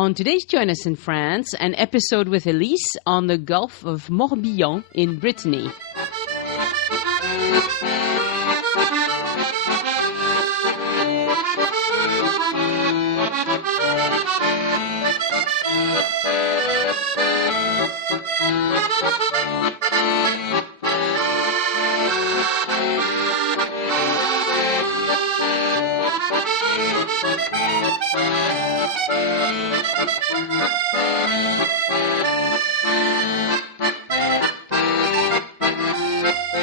On today's Join Us in France, an episode with Elyse on the Gulf of Morbihan in Brittany.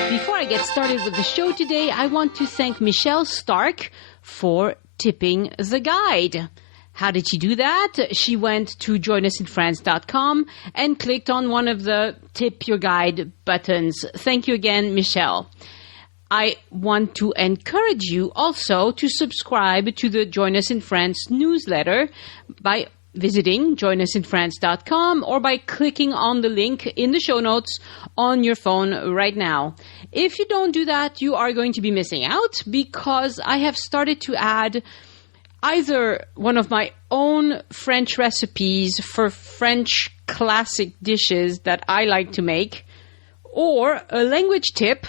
Before I get started with the show today, I want to thank Michelle Stark for tipping the guide. How did she do that? She went to joinusinfrance.com and clicked on one of the Tip Your Guide buttons. Thank you again, Michelle. I want to encourage you also to subscribe to the Join Us in France newsletter by visiting joinusinfrance.com or by clicking on the link in the show notes on your phone right now. If you don't do that, you are going to be missing out because I have started to add either one of my own French recipes for French classic dishes that I like to make, or a language tip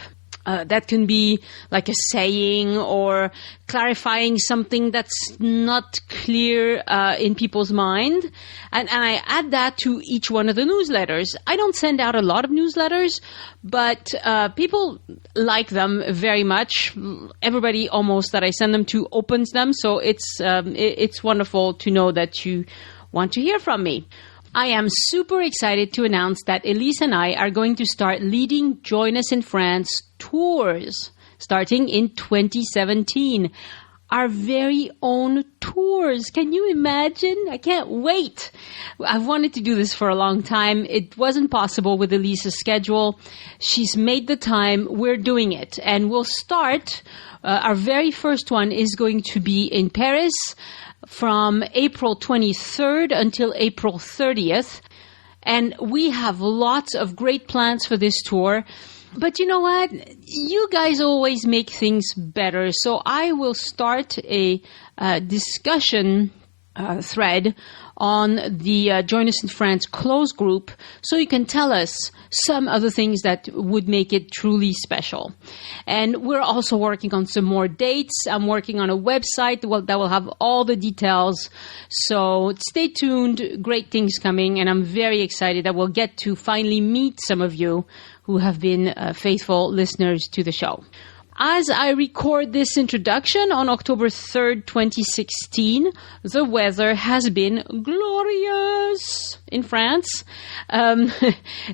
that can be like a saying or clarifying something that's not clear in people's mind. And I add that to each one of the newsletters. I don't send out a lot of newsletters, but people like them very much. Everybody almost that I send them to opens them. So it's wonderful to know that you want to hear from me. I am super excited to announce that Elyse and I are going to start leading Join Us in France tours starting in 2017. Our very own tours. Can you imagine? I can't wait. I've wanted to do this for a long time. It wasn't possible with Elyse's schedule. She's made the time. We're doing it. And we'll start. Our very first one is going to be in Paris from April 23rd until April 30th. And we have lots of great plans for this tour. But you know what? You guys always make things better. So I will start a discussion thread on the Join Us in France closed group so you can tell us some of the things that would make it truly special. And we're also working on some more dates. I'm working on a website that will have all the details. So stay tuned. Great things coming. And I'm very excited that we'll get to finally meet some of you who have been faithful listeners to the show. As I record this introduction on October 3rd, 2016, the weather has been glorious in France.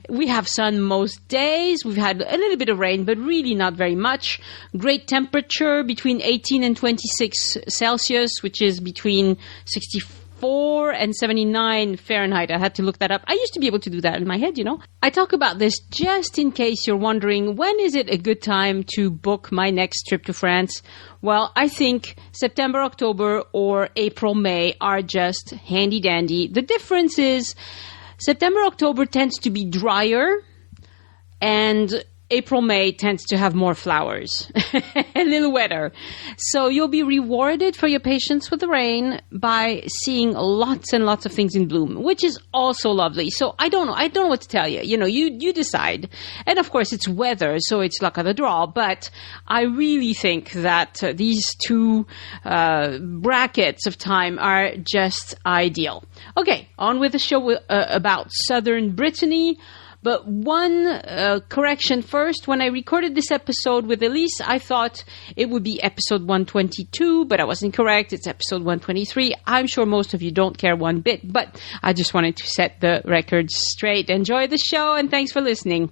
We have sun most days. We've had a little bit of rain, but really not very much. Great temperature between 18 and 26 Celsius, which is between 64 and 79 Fahrenheit. I had to look that up. I used to be able to do that in my head, you know. I talk about this just in case you're wondering, when is it a good time to book my next trip to France? Well, I think September, October, or April, May are just handy dandy. The difference is September, October tends to be drier, and April, May tends to have more flowers, a little wetter. So you'll be rewarded for your patience with the rain by seeing lots and lots of things in bloom, which is also lovely. So I don't know what to tell you. You know, you decide. And of course it's weather, so it's luck of the draw. But I really think that these two brackets of time are just ideal. Okay, on with the show about Southern Brittany. But one correction first. When I recorded this episode with Elyse, I thought it would be episode 122, but I was incorrect. It's episode 123. I'm sure most of you don't care one bit, but I just wanted to set the record straight. Enjoy the show, and thanks for listening.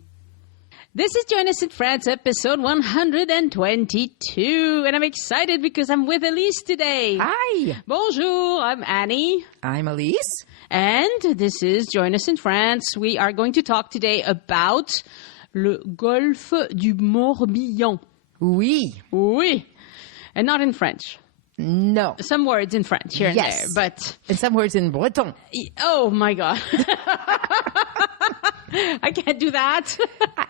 This is Join Us in France, episode 122, and I'm excited because I'm with Elyse today. Hi. Bonjour, I'm Annie. I'm Elyse. And this is Join Us in France. We are going to talk today about le Golfe du Morbihan. Oui. Oui. And not in French. No. Some words in French here and there, but... And some words in Breton. Oh, my God. I can't do that.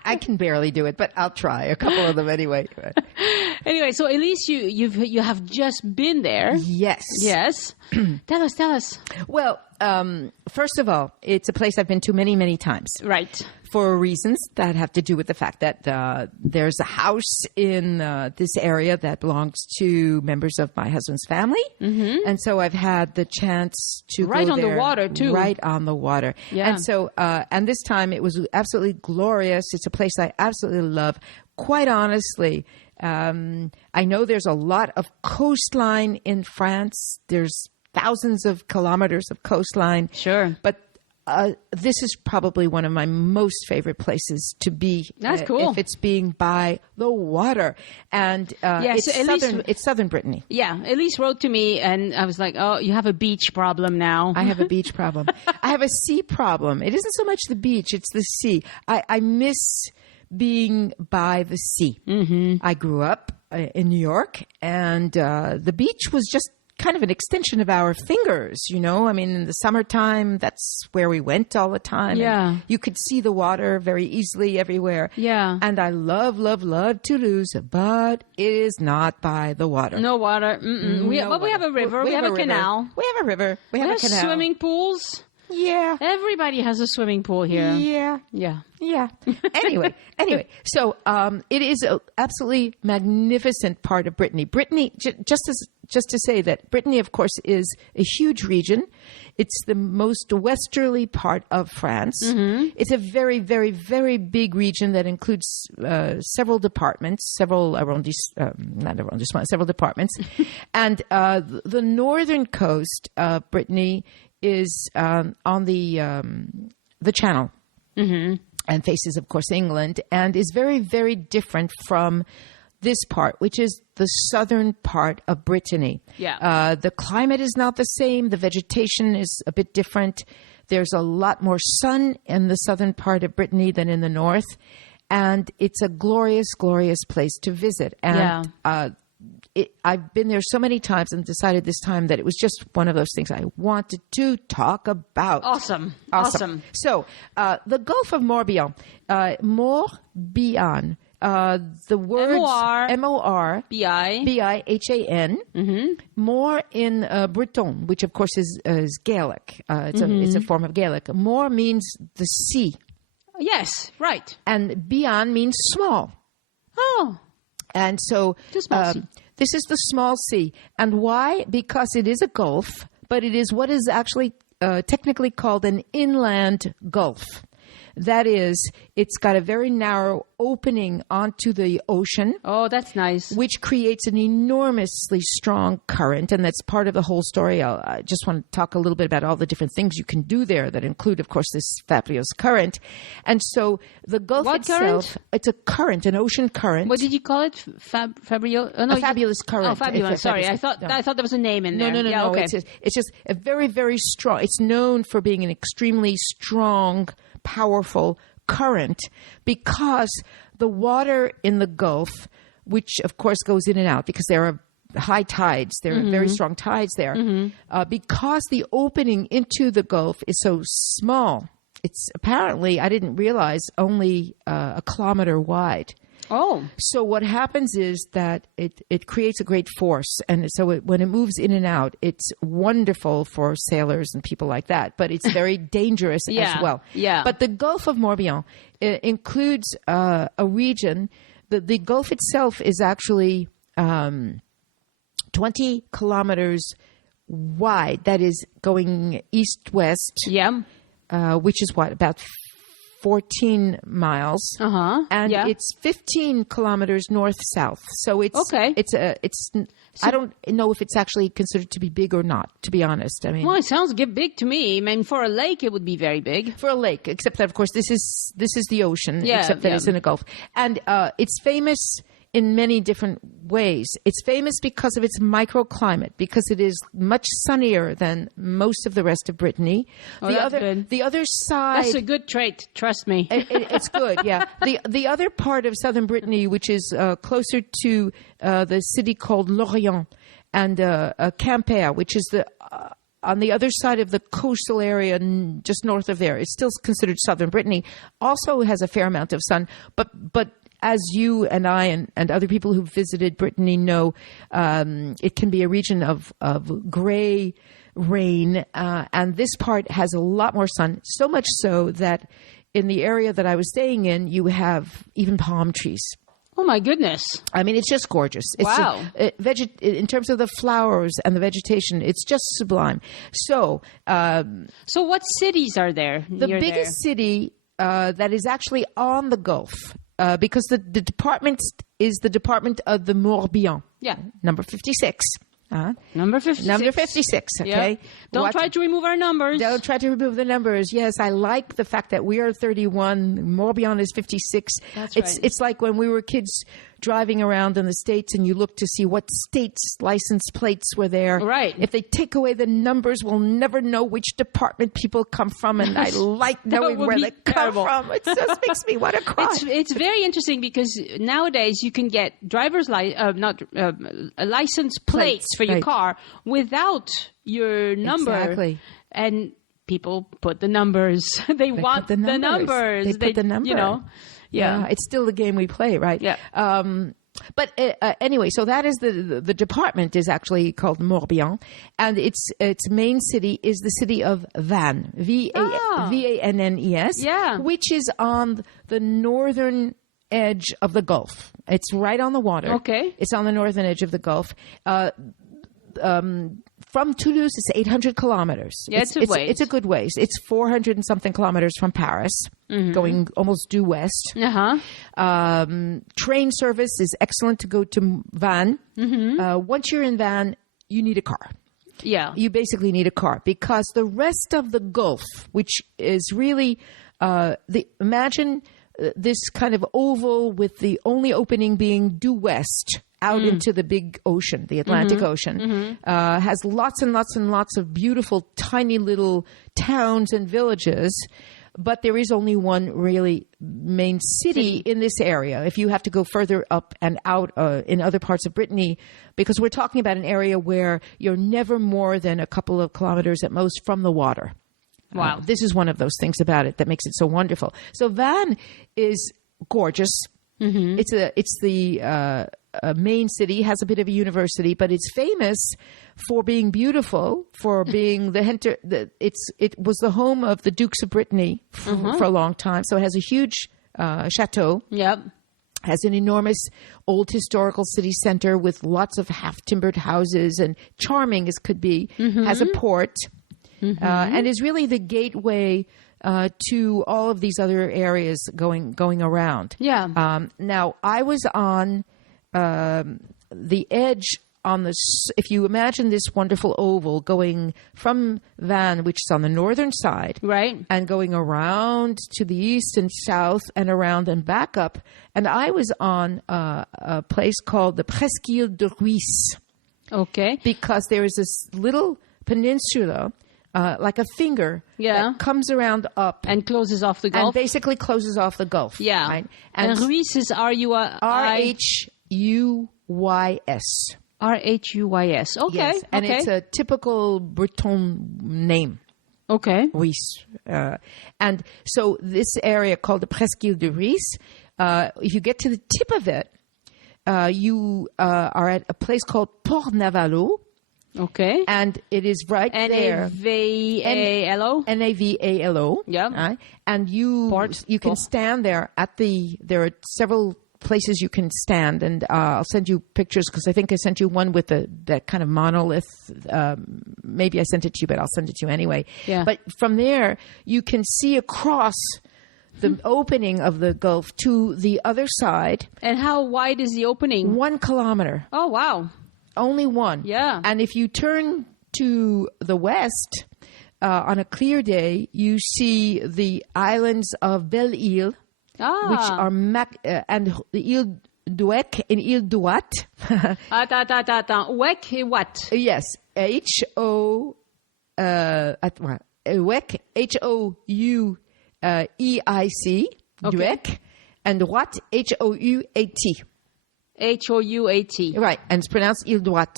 I can barely do it, but I'll try. A couple of them anyway. Anyway, so Elyse, you have just been there. Yes. Yes. Tell us. Well, first of all, it's a place I've been to many, many times. Right. For reasons that have to do with the fact that there's a house in this area that belongs to members of my husband's family. Mm-hmm. And so I've had the chance to right go on there. The water, too. Right on the water. Yeah. And so, and this time it was absolutely glorious. It's a place I absolutely love. Quite honestly, I know there's a lot of coastline in France. There's thousands of kilometers of coastline. Sure. But this is probably one of my most favorite places to be. That's cool. If it's being by the water. And it's Southern Brittany. Yeah. Elyse wrote to me and I was like, oh, you have a beach problem now. I have a beach problem. I have a sea problem. It isn't so much the beach, it's the sea. I miss being by the sea. Mm-hmm. I grew up in New York and the beach was just kind of an extension of our fingers, you know. I mean, in the summertime, that's where we went all the time. Yeah. And you could see the water very easily everywhere. Yeah. And I love, love, love Toulouse, but it is not by the water. No water. We have a river. We have a canal. We have a river. We have a canal. Swimming pools. Yeah. Everybody has a swimming pool here. Yeah. Yeah. Yeah. Anyway, so it is an absolutely magnificent part of Brittany. Brittany, just to say that Brittany, of course, is a huge region. It's the most westerly part of France. Mm-hmm. It's a very, very, very big region that includes several departments, several departments. And the northern coast of Brittany is on the Channel. Mm-hmm. And faces, of course, England, and is very, very different from this part, which is the southern part of Brittany. Yeah. The climate is not the same. The vegetation is a bit different. There's a lot more sun in the southern part of Brittany than in the north. And it's a glorious, glorious place to visit. And I've been there so many times and decided this time that it was just one of those things I wanted to talk about. Awesome. So, the Gulf of Morbihan, Morbihan, the words M-O-R-B-I-H-A-N, mm-hmm. More in Breton, which of course is Gaelic. It's a form of Gaelic. More means the sea. Yes, right. And Bihan means small. Oh. And so this is the small sea. And why? Because it is a gulf, but it is what is actually technically called an inland gulf. That is, it's got a very narrow opening onto the ocean. Oh, that's nice. Which creates an enormously strong current. And that's part of the whole story. I just want to talk a little bit about all the different things you can do there that include, of course, this fabulous current. And so the Gulf itself, current? It's a current, an ocean current. What did you call it? Fabulous? Oh, no, a fabulous current. Oh, fabulous. Sorry, I thought there was a name in there. No. Yeah, okay. It's just a very, very strong. It's known for being an extremely strong, powerful current because the water in the Gulf, which of course goes in and out because there are high tides, there are very strong tides there, because the opening into the Gulf is so small. It's apparently, I didn't realize, only a kilometer wide. Oh. So what happens is that it creates a great force. And so when it moves in and out, it's wonderful for sailors and people like that. But it's very dangerous as well. Yeah. But the Gulf of Morbihan includes a region. The Gulf itself is actually 20 kilometers wide. That is going east-west. Yeah. Which is about 14 miles, and it's 15 kilometers north-south. So it's okay. I don't know if it's actually considered to be big or not, to be honest. I mean, well, it sounds big to me. I mean, for a lake, it would be very big. For a lake, except that, of course, this is the ocean, except that it's in a gulf. And it's famous in many different ways. It's famous because of its microclimate, because it is much sunnier than most of the rest of Brittany. Oh, that's good. The other side... That's a good trait, trust me. It's good, yeah. The other part of southern Brittany, which is closer to the city called Lorient, and Quimper, which is on the other side of the coastal area, just north of there. It's still considered southern Brittany. Also has a fair amount of sun, but as you and I and other people who've visited Brittany know, it can be a region of gray rain, and this part has a lot more sun, so much so that in the area that I was staying in, you have even palm trees. Oh, my goodness. I mean, it's just gorgeous. It's wow. In terms of the flowers and the vegetation, it's just sublime. So what cities are there? The biggest city that is actually on the Gulf, because the department is the department of the Morbihan. Yeah. Number 56. Number 56. Number 56, okay? Yep. Don't try to remove our numbers. Don't try to remove the numbers. Yes, I like the fact that we are 31. Morbihan is 56. That's right. It's like when we were kids driving around in the States and you look to see what states' license plates were there. Right. If they take away the numbers, we'll never know which department people come from, and I like knowing where they come from. It just makes me want to cry. It's very interesting because nowadays you can get license plates for your car without your number. Exactly. And people put the numbers. They want the numbers. They put the number. You know. Yeah, it's still the game we play, right? Yeah. But anyway, so that is the department is actually called Morbihan, and its main city is the city of Vannes, Vannes, which is on the northern edge of the Gulf. It's right on the water. Okay. It's on the northern edge of the Gulf. From Toulouse, it's 800 kilometers. Yeah, it's a ways. It's a good ways. It's 400 and something kilometers from Paris, going almost due west. Train service is excellent to go to Vannes. Once you're in Vannes, you need a car. Yeah. You basically need a car because the rest of the Gulf, which is really, imagine this kind of oval with the only opening being due west, out into the big ocean, the Atlantic Ocean, has lots and lots and lots of beautiful, tiny little towns and villages, but there is only one really main city in this area. If you have to go further up and out in other parts of Brittany, because we're talking about an area where you're never more than a couple of kilometers at most from the water. Wow. This is one of those things about it that makes it so wonderful. So Vannes is gorgeous. It's the main city, has a bit of a university, but it's famous for being beautiful, for being it was the home of the Dukes of Brittany for a long time. So it has a huge chateau. Yep. Has an enormous old historical city center with lots of half-timbered houses and charming as could be. Has a port and is really the gateway to all of these other areas going around. Yeah. Now, I was on the edge if you imagine this wonderful oval going from Vannes, which is on the northern side, right, and going around to the east and south and around and back up. And I was on a place called the Presqu'île-de-Rhuyz. Okay. Because there is this little peninsula, like a finger, that comes around up. And closes off the Gulf. And basically closes off the Gulf. Yeah. Right? And Rhuyz is R-H-U-Y-S. R-H-U-Y-S. Okay. Yes. And it's a typical Breton name. Okay. Rhuyz. And so this area called the Presqu'île-de-Rhuyz, if you get to the tip of it, you are at a place called Port-Navalo. Okay. And it is right there. N-A-V-A-L-O? N-A-V-A-L-O. Yeah. Right? And you can stand there there are several places you can stand, and I'll send you pictures because I think I sent you one with that kind of monolith. Maybe I sent it to you, but I'll send it to you anyway. Yeah. But from there, you can see across the opening of the Gulf to the other side. And how wide is the opening? 1 kilometer. Oh, wow. Only one. Yeah. And if you turn to the west on a clear day, you see the islands of Belle-Île, which are and the Île-d'Houat and Île-d'Houat. Houeic, what? Yes. Houeic, H-O-U-E-I-C, Houeic, and Droit, H-O-U-A-T. H-O-U-A-T. Right, and it's pronounced Île-d'Houat.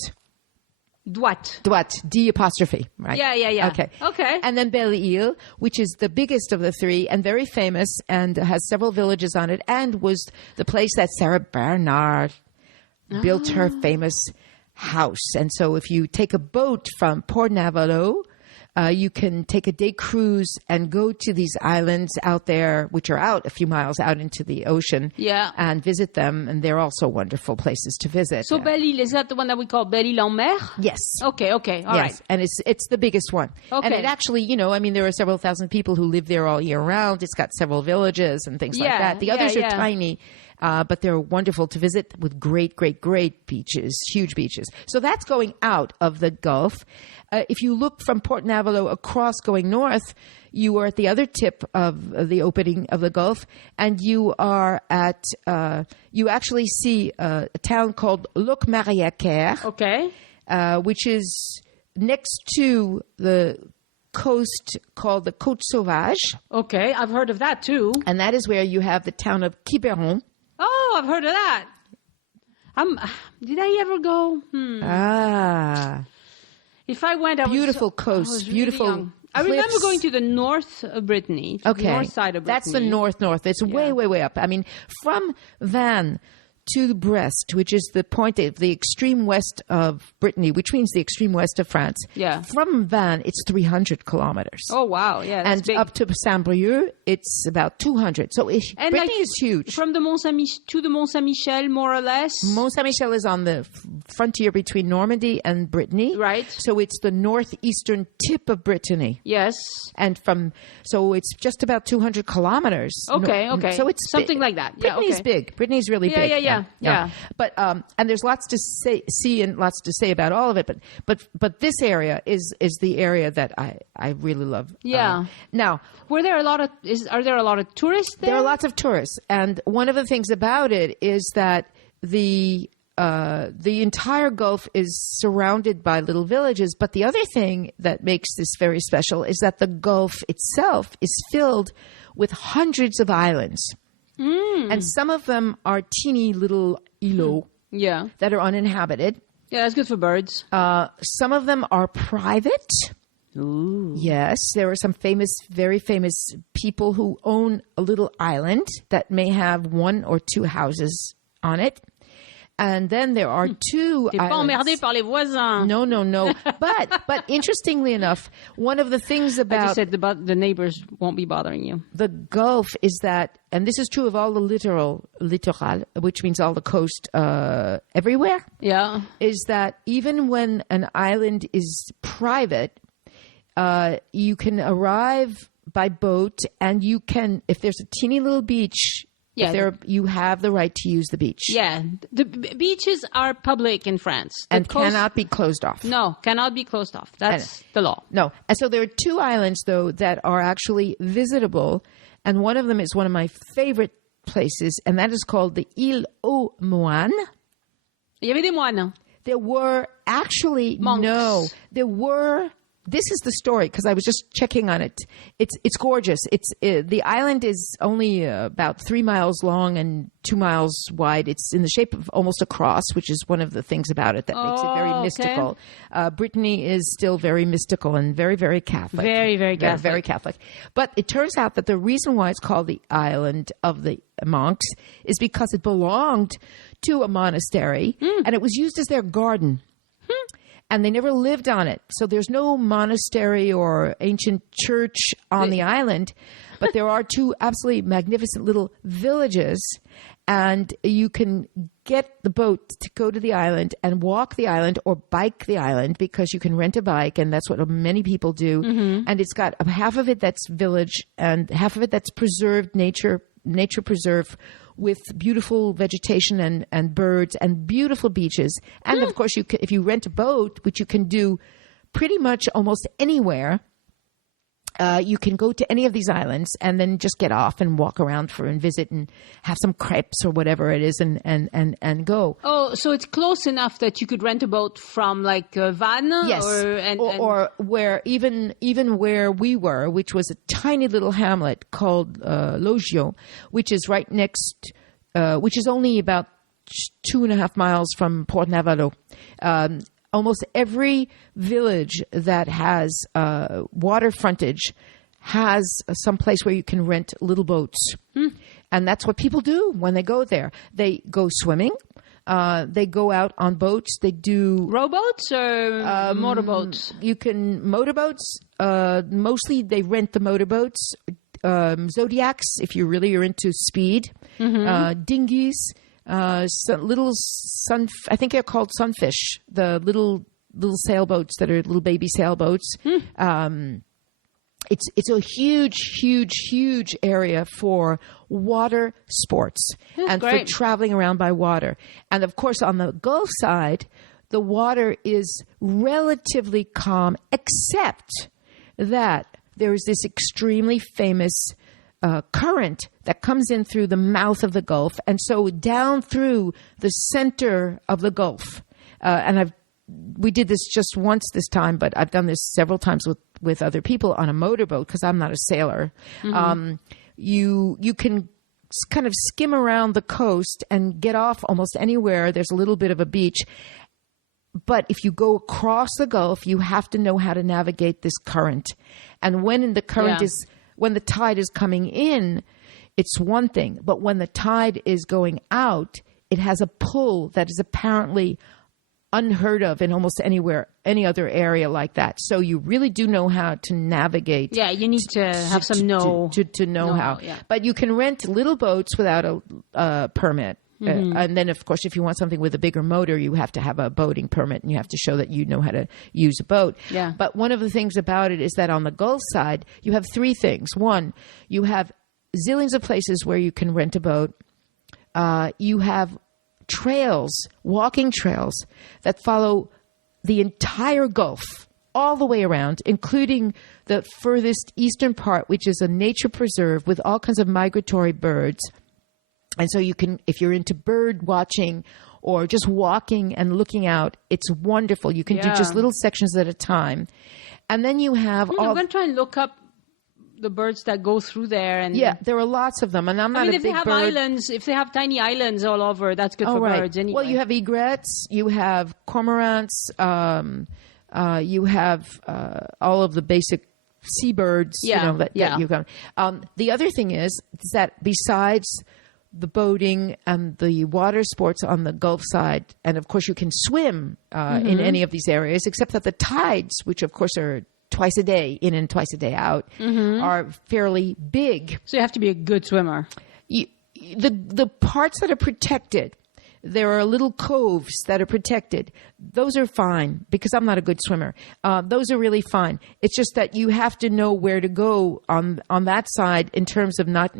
D'Houat. D apostrophe, right? Yeah. Okay. And then Belle-Île, which is the biggest of the three and very famous and has several villages on it and was the place that Sarah Bernard built her famous house. And so if you take a boat from Port-Navalo, you can take a day cruise and go to these islands out there, which are out a few miles out into the ocean, and visit them. And they're also wonderful places to visit. So Belle-Île, is that the one that we call Belle-Île-en-Mer? Yes. Okay, all right. And it's the biggest one. Okay. And it actually, there are several thousand people who live there all year round. It's got several villages and things like that. The others are tiny. But they're wonderful to visit with great, great, great beaches, huge beaches. So that's going out of the Gulf. If you look from Port-Navalo across going north, you are at the other tip of the opening of the Gulf, and you are at, you actually see a town called Locmariaquer, which is next to the coast called the Côte Sauvage. Okay, I've heard of that too. And that is where you have the town of Quiberon. Oh, I've heard of that. Did I ever go? If I went, beautiful coast, beautiful. Really I remember going to the north of Brittany, the north side of Brittany. That's the north. It's way, way, way up. I mean, from Vannes to Brest, which is the point of the extreme west of Brittany, which means the extreme west of France. Yeah. From Vannes, it's 300 kilometers. Oh, wow. Yeah, that's and big. Up to Saint-Brieuc, it's about 200. So Brittany is huge. From the to the Mont Saint-Michel, more or less? Mont Saint-Michel is on the frontier between Normandy and Brittany. Right. So it's the northeastern tip of Brittany. Yes. And so it's just about 200 kilometers. Okay. So it's something big. Like that. Brittany's big. Brittany's really big. Yeah. But and there's lots to see and lots to say about all of it. But this area is the area that I really love. Yeah. Now, are there a lot of tourists there? There are lots of tourists, and one of the things about it is that the entire Gulf is surrounded by little villages. But the other thing that makes this very special is that the Gulf itself is filled with hundreds of islands. And some of them are teeny little îlots that are uninhabited. Yeah, that's good for birds. Some of them are private. Ooh. Yes, there are some very famous people who own a little island that may have one or two houses on it. And then there are two T'es pas emmerdé par les voisins. No. But interestingly enough, one of the things about... I just said the neighbors won't be bothering you. The Gulf is that, and this is true of all the littoral, which means all the coast everywhere. Yeah. Is that even when an island is private, you can arrive by boat and you can, if there's a teeny little beach... Yeah, you have the right to use the beach. Yeah, the beaches are public in France. And cannot be closed off. No, cannot be closed off. That's the law. No. And so there are two islands, though, that are actually visitable. And one of them is one of my favorite places, and that is called the Île-aux-Moines. Il y avait des moines. There were actually... Monks. No. There were... This is the story because I was just checking on it. It's gorgeous. The island is only about 3 miles long and 2 miles wide. It's in the shape of almost a cross, which is one of the things about it that makes it very mystical. Brittany is still very mystical and very, very Catholic. Very, very Catholic. Very Catholic. But it turns out that the reason why it's called the Island of the Monks is because it belonged to a monastery and it was used as their garden. And they never lived on it. So there's no monastery or ancient church on the island. But there are two absolutely magnificent little villages. And you can get the boat to go to the island and walk the island or bike the island because you can rent a bike. And that's what many people do. Mm-hmm. And it's got half of it that's village and half of it that's preserved nature preserve with beautiful vegetation and birds and beautiful beaches. And of course, if you rent a boat, which you can do pretty much almost anywhere, you can go to any of these islands and then just get off and walk around and visit and have some crêpes or whatever it is and go. Oh, so it's close enough that you could rent a boat from like Vannes? Yes. Or where even where we were, which was a tiny little hamlet called Logio, which is right next, which is only about 2.5 miles from Port-Navalo. Almost every village that has water frontage has some place where you can rent little boats. And that's what people do when they go there. They go swimming. They go out on boats. They do rowboats or motorboats. You can motorboats. Mostly they rent the motorboats. Zodiacs, if you really are into speed. Dinghies. Little I think they're called sunfish. The little sailboats that are little baby sailboats. It's a huge area for water sports and great. for traveling around by water. And of course, on the Gulf side, the water is relatively calm, except that there is this extremely famous current that comes in through the mouth of the Gulf, and so down through the center of the Gulf. And we did this just once this time, but I've done this several times with other people on a motorboat because I'm not a sailor. You can kind of skim around the coast and get off almost anywhere. There's a little bit of a beach. But if you go across the Gulf, you have to know how to navigate this current. And when the current when the tide is coming in, it's one thing. But when the tide is going out, it has a pull that is apparently unheard of in almost any other area like that. So you really do know how to navigate. Yeah, you need to have some know. To know how. Yeah. But you can rent little boats without a permit. And then, of course, if you want something with a bigger motor, you have to have a boating permit and you have to show that you know how to use a boat. Yeah. But one of the things about it is that on the Gulf side, you have three things. One, you have zillions of places where you can rent a boat. You have trails, walking trails that follow the entire Gulf all the way around, including the furthest eastern part, which is a nature preserve with all kinds of migratory birds. And so you can, if you're into bird watching or just walking and looking out, it's wonderful. You can do just little sections at a time. And then you have I'm going to try and look up the birds that go through there. And there are lots of them. And I'm not a big bird. If they have islands, if they have tiny islands all over, that's good for birds anyway. Well, you have egrets, you have cormorants, you have all of the basic seabirds, that you got. The other thing is that besides the boating and the water sports on the Gulf side, and of course you can swim in any of these areas, except that the tides, which of course are twice a day in and twice a day out, are fairly big. So you have to be a good swimmer. The parts that are protected, there are little coves that are protected. Those are fine because I'm not a good swimmer. Those are really fine. It's just that you have to know where to go on that side in terms of not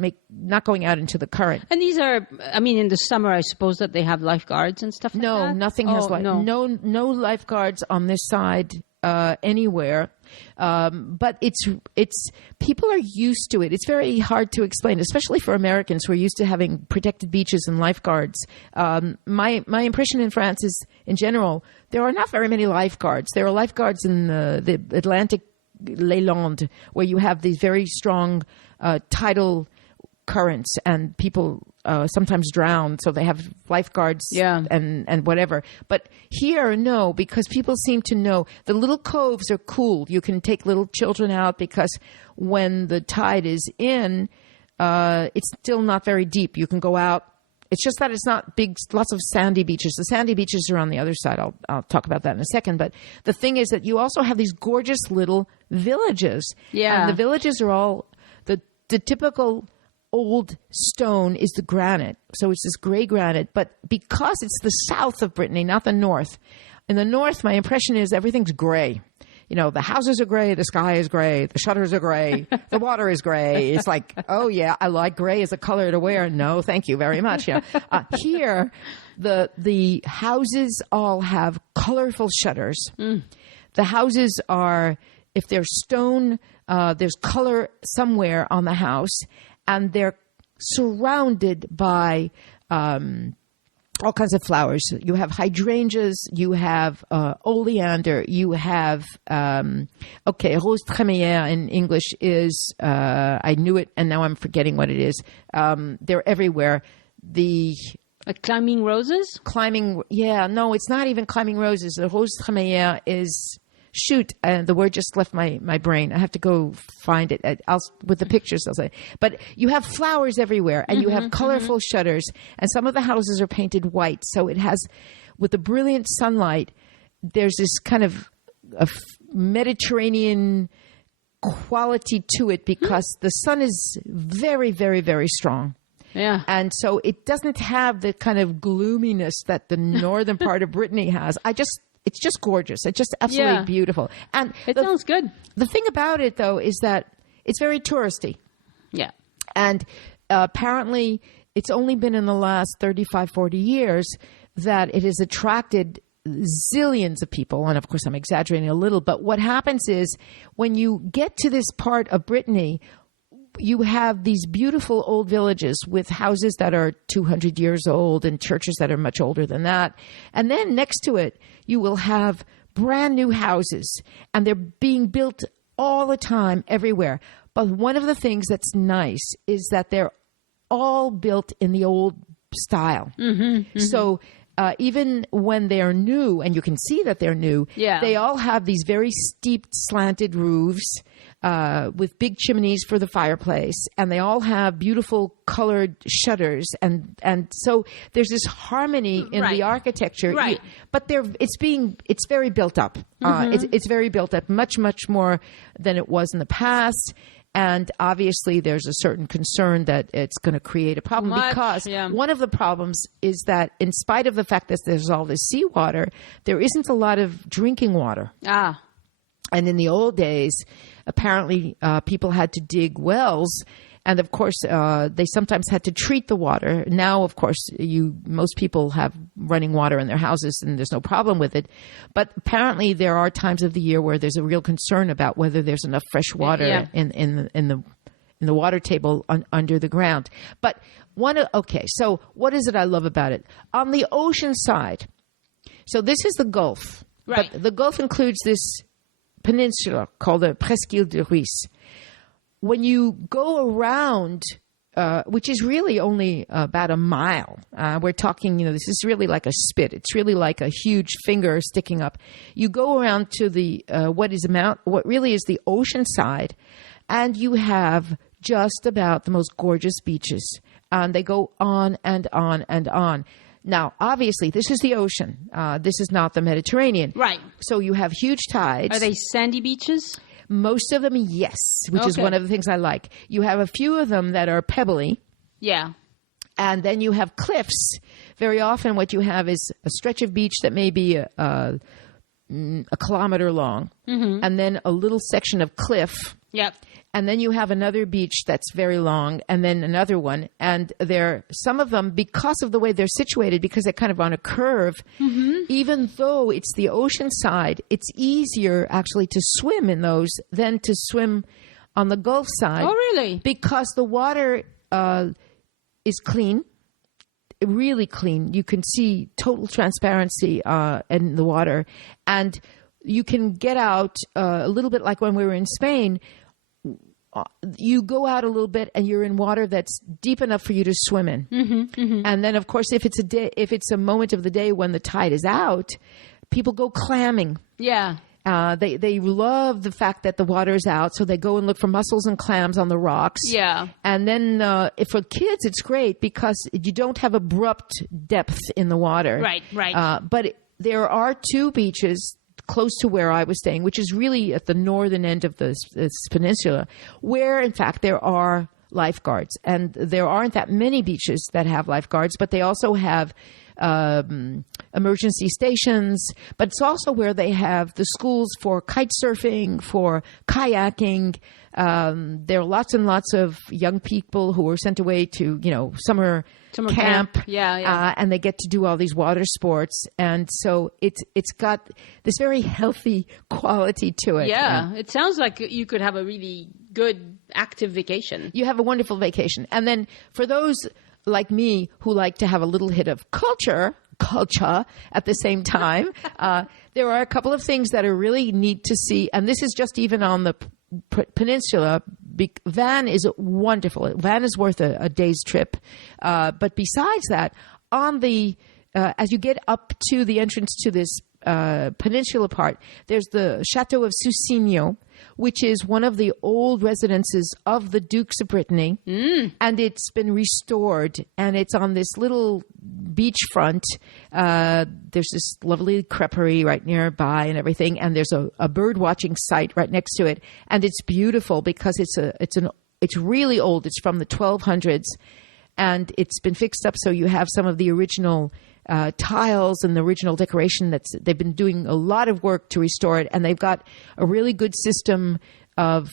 going out into the current. And these are, in the summer, I suppose that they have lifeguards and stuff like that? No, nothing has no lifeguards on this side anywhere. But it's people are used to it. It's very hard to explain, especially for Americans who are used to having protected beaches and lifeguards. My impression in France is, in general, there are not very many lifeguards. There are lifeguards in the Atlantic Landes, where you have these very strong tidal currents and people sometimes drown, so they have lifeguards and whatever. But here, no, because people seem to know. The little coves are cool. You can take little children out because when the tide is in, it's still not very deep. You can go out. It's just that it's not big, lots of sandy beaches. The sandy beaches are on the other side. I'll talk about that in a second. But the thing is that you also have these gorgeous little villages. Yeah. And the villages are all the typical old stone is the granite. So it's this gray granite. But because it's the south of Brittany, not the north. In the north, my impression is everything's gray. The houses are gray, the sky is gray, the shutters are gray, the water is gray. It's like, oh yeah, I like gray as a color to wear. No, thank you very much. Here, the houses all have colorful shutters. The houses are, if they're stone, there's color somewhere on the house, and they're surrounded by all kinds of flowers. You have hydrangeas, you have oleander, you have, rose trémière in English is, I knew it and now I'm forgetting what it is. They're everywhere. Climbing roses? No, it's not even climbing roses. The rose trémière is shoot, the word just left my brain. I have to go find it. With the pictures, I'll say. But you have flowers everywhere, and you have colorful shutters, and some of the houses are painted white. So it has, with the brilliant sunlight, there's this kind of a Mediterranean quality to it because the sun is very, very, very strong. Yeah. And so it doesn't have the kind of gloominess that the northern part of Brittany has. It's just gorgeous. It's just absolutely beautiful. And it sounds good. The thing about it, though, is that it's very touristy. Yeah. And apparently it's only been in the last 35, 40 years that it has attracted zillions of people. And of course, I'm exaggerating a little. But what happens is when you get to this part of Brittany, you have these beautiful old villages with houses that are 200 years old and churches that are much older than that. And then next to it, you will have brand new houses, and they're being built all the time everywhere. But one of the things that's nice is that they're all built in the old style. So even when they're new, and you can see that they're new, they all have these very steep, slanted roofs with big chimneys for the fireplace, and they all have beautiful colored shutters, and so there's this harmony in the architecture. Right. But it's very built up. It's very built up, much more than it was in the past. And obviously, there's a certain concern that it's going to create a problem because one of the problems is that in spite of the fact that there's all this seawater, there isn't a lot of drinking water. And in the old days, apparently people had to dig wells. And of course, they sometimes had to treat the water. Now, of course, most people have running water in their houses, and there's no problem with it. But apparently, there are times of the year where there's a real concern about whether there's enough fresh water in the water table under the ground. But so what is it I love about it? On the ocean side, so this is the Gulf. Right. But the Gulf includes this peninsula called the Presqu'île-de-Rhuyz. When you go around, which is really only about a mile, we're talking, this is really like a spit. It's really like a huge finger sticking up. You go around to the what really is the ocean side, and you have just about the most gorgeous beaches. They go on and on and on. Now, obviously, this is the ocean. This is not the Mediterranean. Right. So you have huge tides. Are they sandy beaches? Most of them, yes, which is one of the things I like. You have a few of them that are pebbly. Yeah. And then you have cliffs. Very often what you have is a stretch of beach that may be a kilometer long, and then a little section of cliff. Yep. And then you have another beach that's very long, and then another one. And some of them, because of the way they're situated, because they're kind of on a curve, even though it's the ocean side, it's easier actually to swim in those than to swim on the Gulf side. Oh, really? Because the water is clean, really clean. You can see total transparency in the water. And you can get out a little bit like when we were in Spain. You go out a little bit and you're in water that's deep enough for you to swim in. And then, of course, if it's a moment of the day when the tide is out, people go clamming. Yeah. They love the fact that the water is out, so they go and look for mussels and clams on the rocks. Yeah. And then for kids, it's great because you don't have abrupt depth in the water. Right. But there are two beaches close to where I was staying, which is really at the northern end of this peninsula, where, in fact, there are lifeguards. And there aren't that many beaches that have lifeguards, but they also have emergency stations. But it's also where they have the schools for kite surfing, for kayaking. There are lots and lots of young people who are sent away to, summer camp. Yeah. And they get to do all these water sports. And so it's got this very healthy quality to it. Yeah. It sounds like you could have a really good active vacation. You have a wonderful vacation. And then for those like me who like to have a little hit of culture at the same time, there are a couple of things that are really neat to see. And this is just even on the peninsula. Van is wonderful. Van is worth a day's trip. But besides that, on the as you get up to the entrance to this peninsula part, there's the Château of Sucinio, which is one of the old residences of the Dukes of Brittany. And it's been restored, and it's on this little beachfront. There's this lovely creperie right nearby and everything, and there's a bird watching site right next to it. And it's beautiful because it's really old. It's from the 1200s, and it's been fixed up so you have some of the original tiles and the original decoration. They've been doing a lot of work to restore it, and they've got a really good system of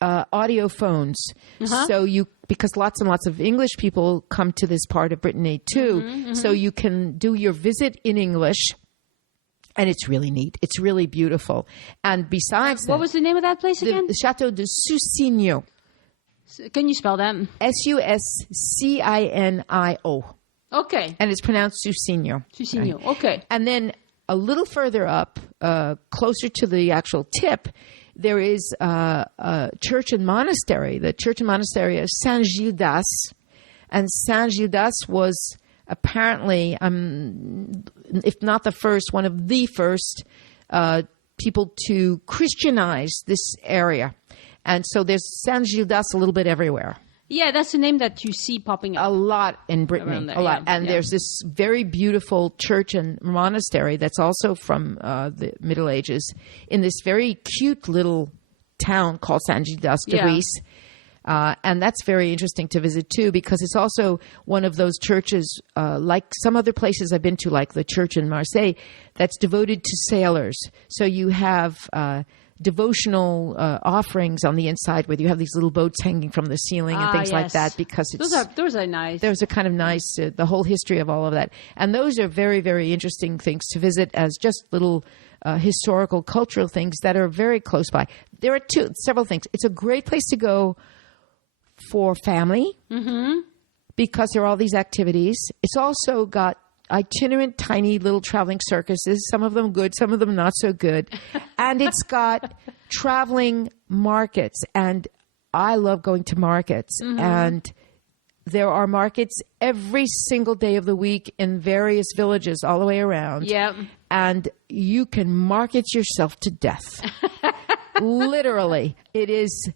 audio phones. So because lots and lots of English people come to this part of Brittany too, so you can do your visit in English, and it's really neat. It's really beautiful. And besides what was the name of that place again? The Château de Sucinio. Can you spell that? Suscinio. Okay. And it's pronounced Sucinio. Sucinio, okay. And then a little further up, closer to the actual tip, there is a church and monastery, the church and monastery of Saint-Gildas. And Saint-Gildas was apparently, if not the first, one of the first people to Christianize this area. And so there's Saint-Gildas a little bit everywhere. Yeah, that's the name that you see popping up. A lot in Brittany, a lot. And there's this very beautiful church and monastery that's also from the Middle Ages in this very cute little town called Saint-Gildas-de-Rhuyz. And that's very interesting to visit, too, because it's also one of those churches, like some other places I've been to, like the church in Marseille, that's devoted to sailors. So you have devotional offerings on the inside where you have these little boats hanging from the ceiling and things like that, because it's those are nice. Those are kind of nice, the whole history of all of that. And those are very, very interesting things to visit as just little historical, cultural things that are very close by. There are several things. It's a great place to go for family because there are all these activities. It's also got itinerant, tiny little traveling circuses, some of them good, some of them not so good. And it's got traveling markets. And I love going to markets. And there are markets every single day of the week in various villages all the way around. Yep. And you can market yourself to death. Literally. It is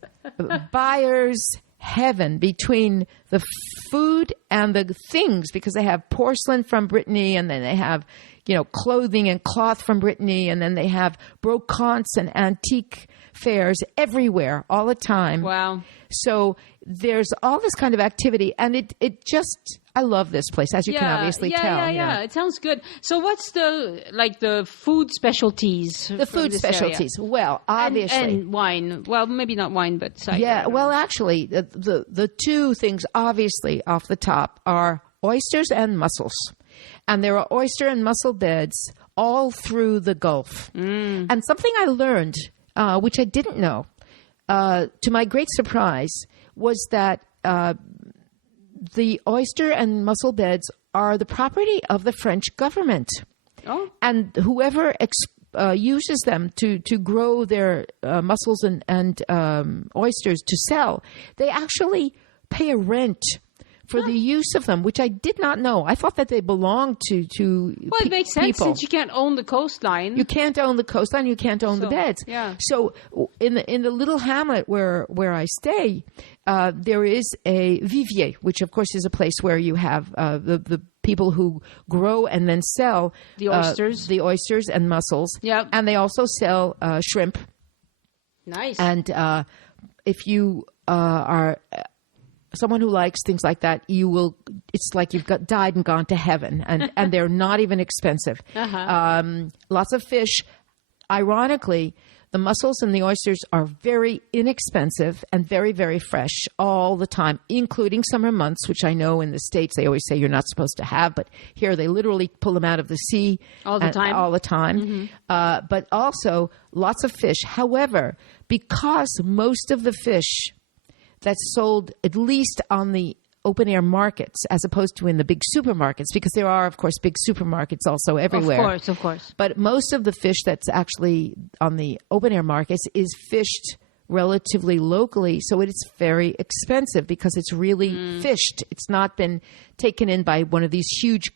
buyer's heaven between the food and the things, because they have porcelain from Brittany, and then they have, clothing and cloth from Brittany, and then they have brocantes and antique fairs everywhere all the time. Wow. So there's all this kind of activity, and it just, I love this place, as you can obviously tell. Yeah. It sounds good. So what's the food specialties? The food specialties. Area? Well, obviously. And wine. Well, maybe not wine, but cider. Yeah, well, actually, the two things obviously off the top are oysters and mussels. And there are oyster and mussel beds all through the Gulf. And something I learned, which I didn't know, to my great surprise, was that the oyster and mussel beds are the property of the French government. Oh. And whoever uses them to grow their mussels and oysters to sell, they actually pay a rent for the use of them, which I did not know. I thought that they belonged to Well, it makes sense people. Since you can't own the coastline. You can't own the coastline. You can't own the beds. Yeah. So in the little hamlet where I stay, there is a vivier, which of course is a place where you have the people who grow and then sell the oysters and mussels. Yep. And they also sell shrimp. Nice. And if you are someone who likes things like that, it's like you've died and gone to heaven, and they're not even expensive. Lots of fish. Ironically, the mussels and the oysters are very inexpensive and very, very fresh all the time, including summer months, which I know in the States they always say you're not supposed to have, but here they literally pull them out of the sea all the time. But also lots of fish. However, because most of the fish that's sold at least on the open-air markets as opposed to in the big supermarkets, because there are, of course, big supermarkets also everywhere. Of course. But most of the fish that's actually on the open-air markets is fished relatively locally, so it's very expensive because it's really fished. It's not been taken in by one of these huge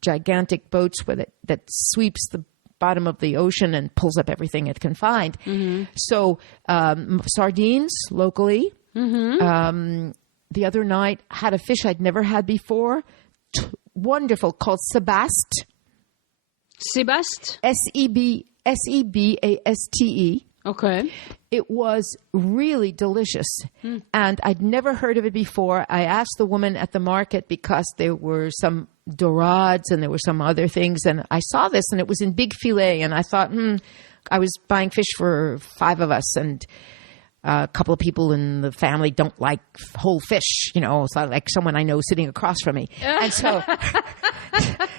gigantic boats that sweeps the bottom of the ocean and pulls up everything it can find. So sardines locally. The other night had a fish I'd never had before. Wonderful, called sebaste. Sebaste? Sebaste. Okay. It was really delicious. And I'd never heard of it before. I asked the woman at the market because there were some dorades and there were some other things. And I saw this and it was in big filet. And I thought, I was buying fish for 5 of us. And a couple of people in the family don't like whole fish. You know, it's not like someone I know sitting across from me. And so...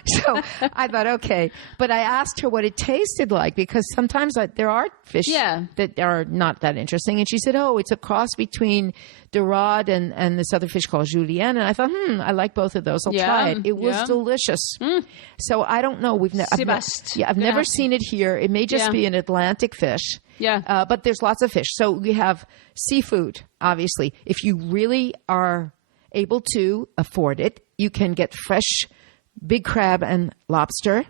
So I thought, okay. But I asked her what it tasted like because sometimes there are fish that are not that interesting. And she said, oh, it's a cross between dorade and this other fish called julienne. And I thought, I like both of those. I'll try it. It was delicious. So I don't know. I've never seen it here. It may just be an Atlantic fish. Yeah. But there's lots of fish. So we have seafood, obviously. If you really are able to afford it, you can get fresh big crab and lobster,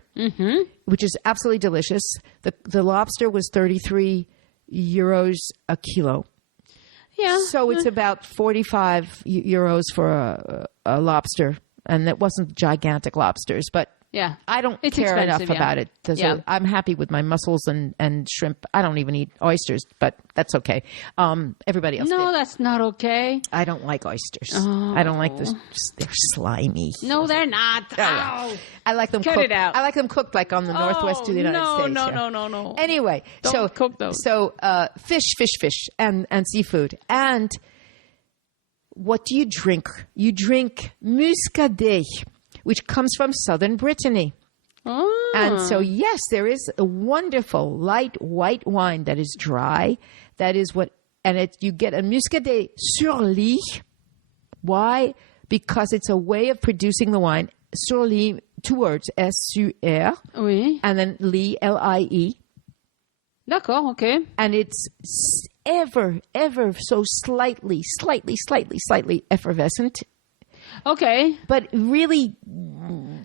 which is absolutely delicious. The lobster was 33 euros a kilo. Yeah. So it's about 45 euros for a lobster. And it wasn't gigantic lobsters, but I don't care enough about it. I'm happy with my mussels and shrimp. I don't even eat oysters, but that's okay. Everybody else did. That's not okay. I don't like oysters. I don't like this. They're slimy. No, they're not. I like them Cut cooked. it out. I like them cooked like on the northwest of the United States. No. Anyway, don't cook those. So fish, and seafood. And what do you drink? You drink Muscadet, which comes from Southern Brittany. Oh. And so, yes, there is a wonderful light white wine that is dry. That is you get a Muscadet sur lit. Why? Because it's a way of producing the wine. Sur lit, 2 words, S-U-R. Oui. And then lit, L-I-E. D'accord, okay. And it's ever so slightly effervescent. Okay. But really,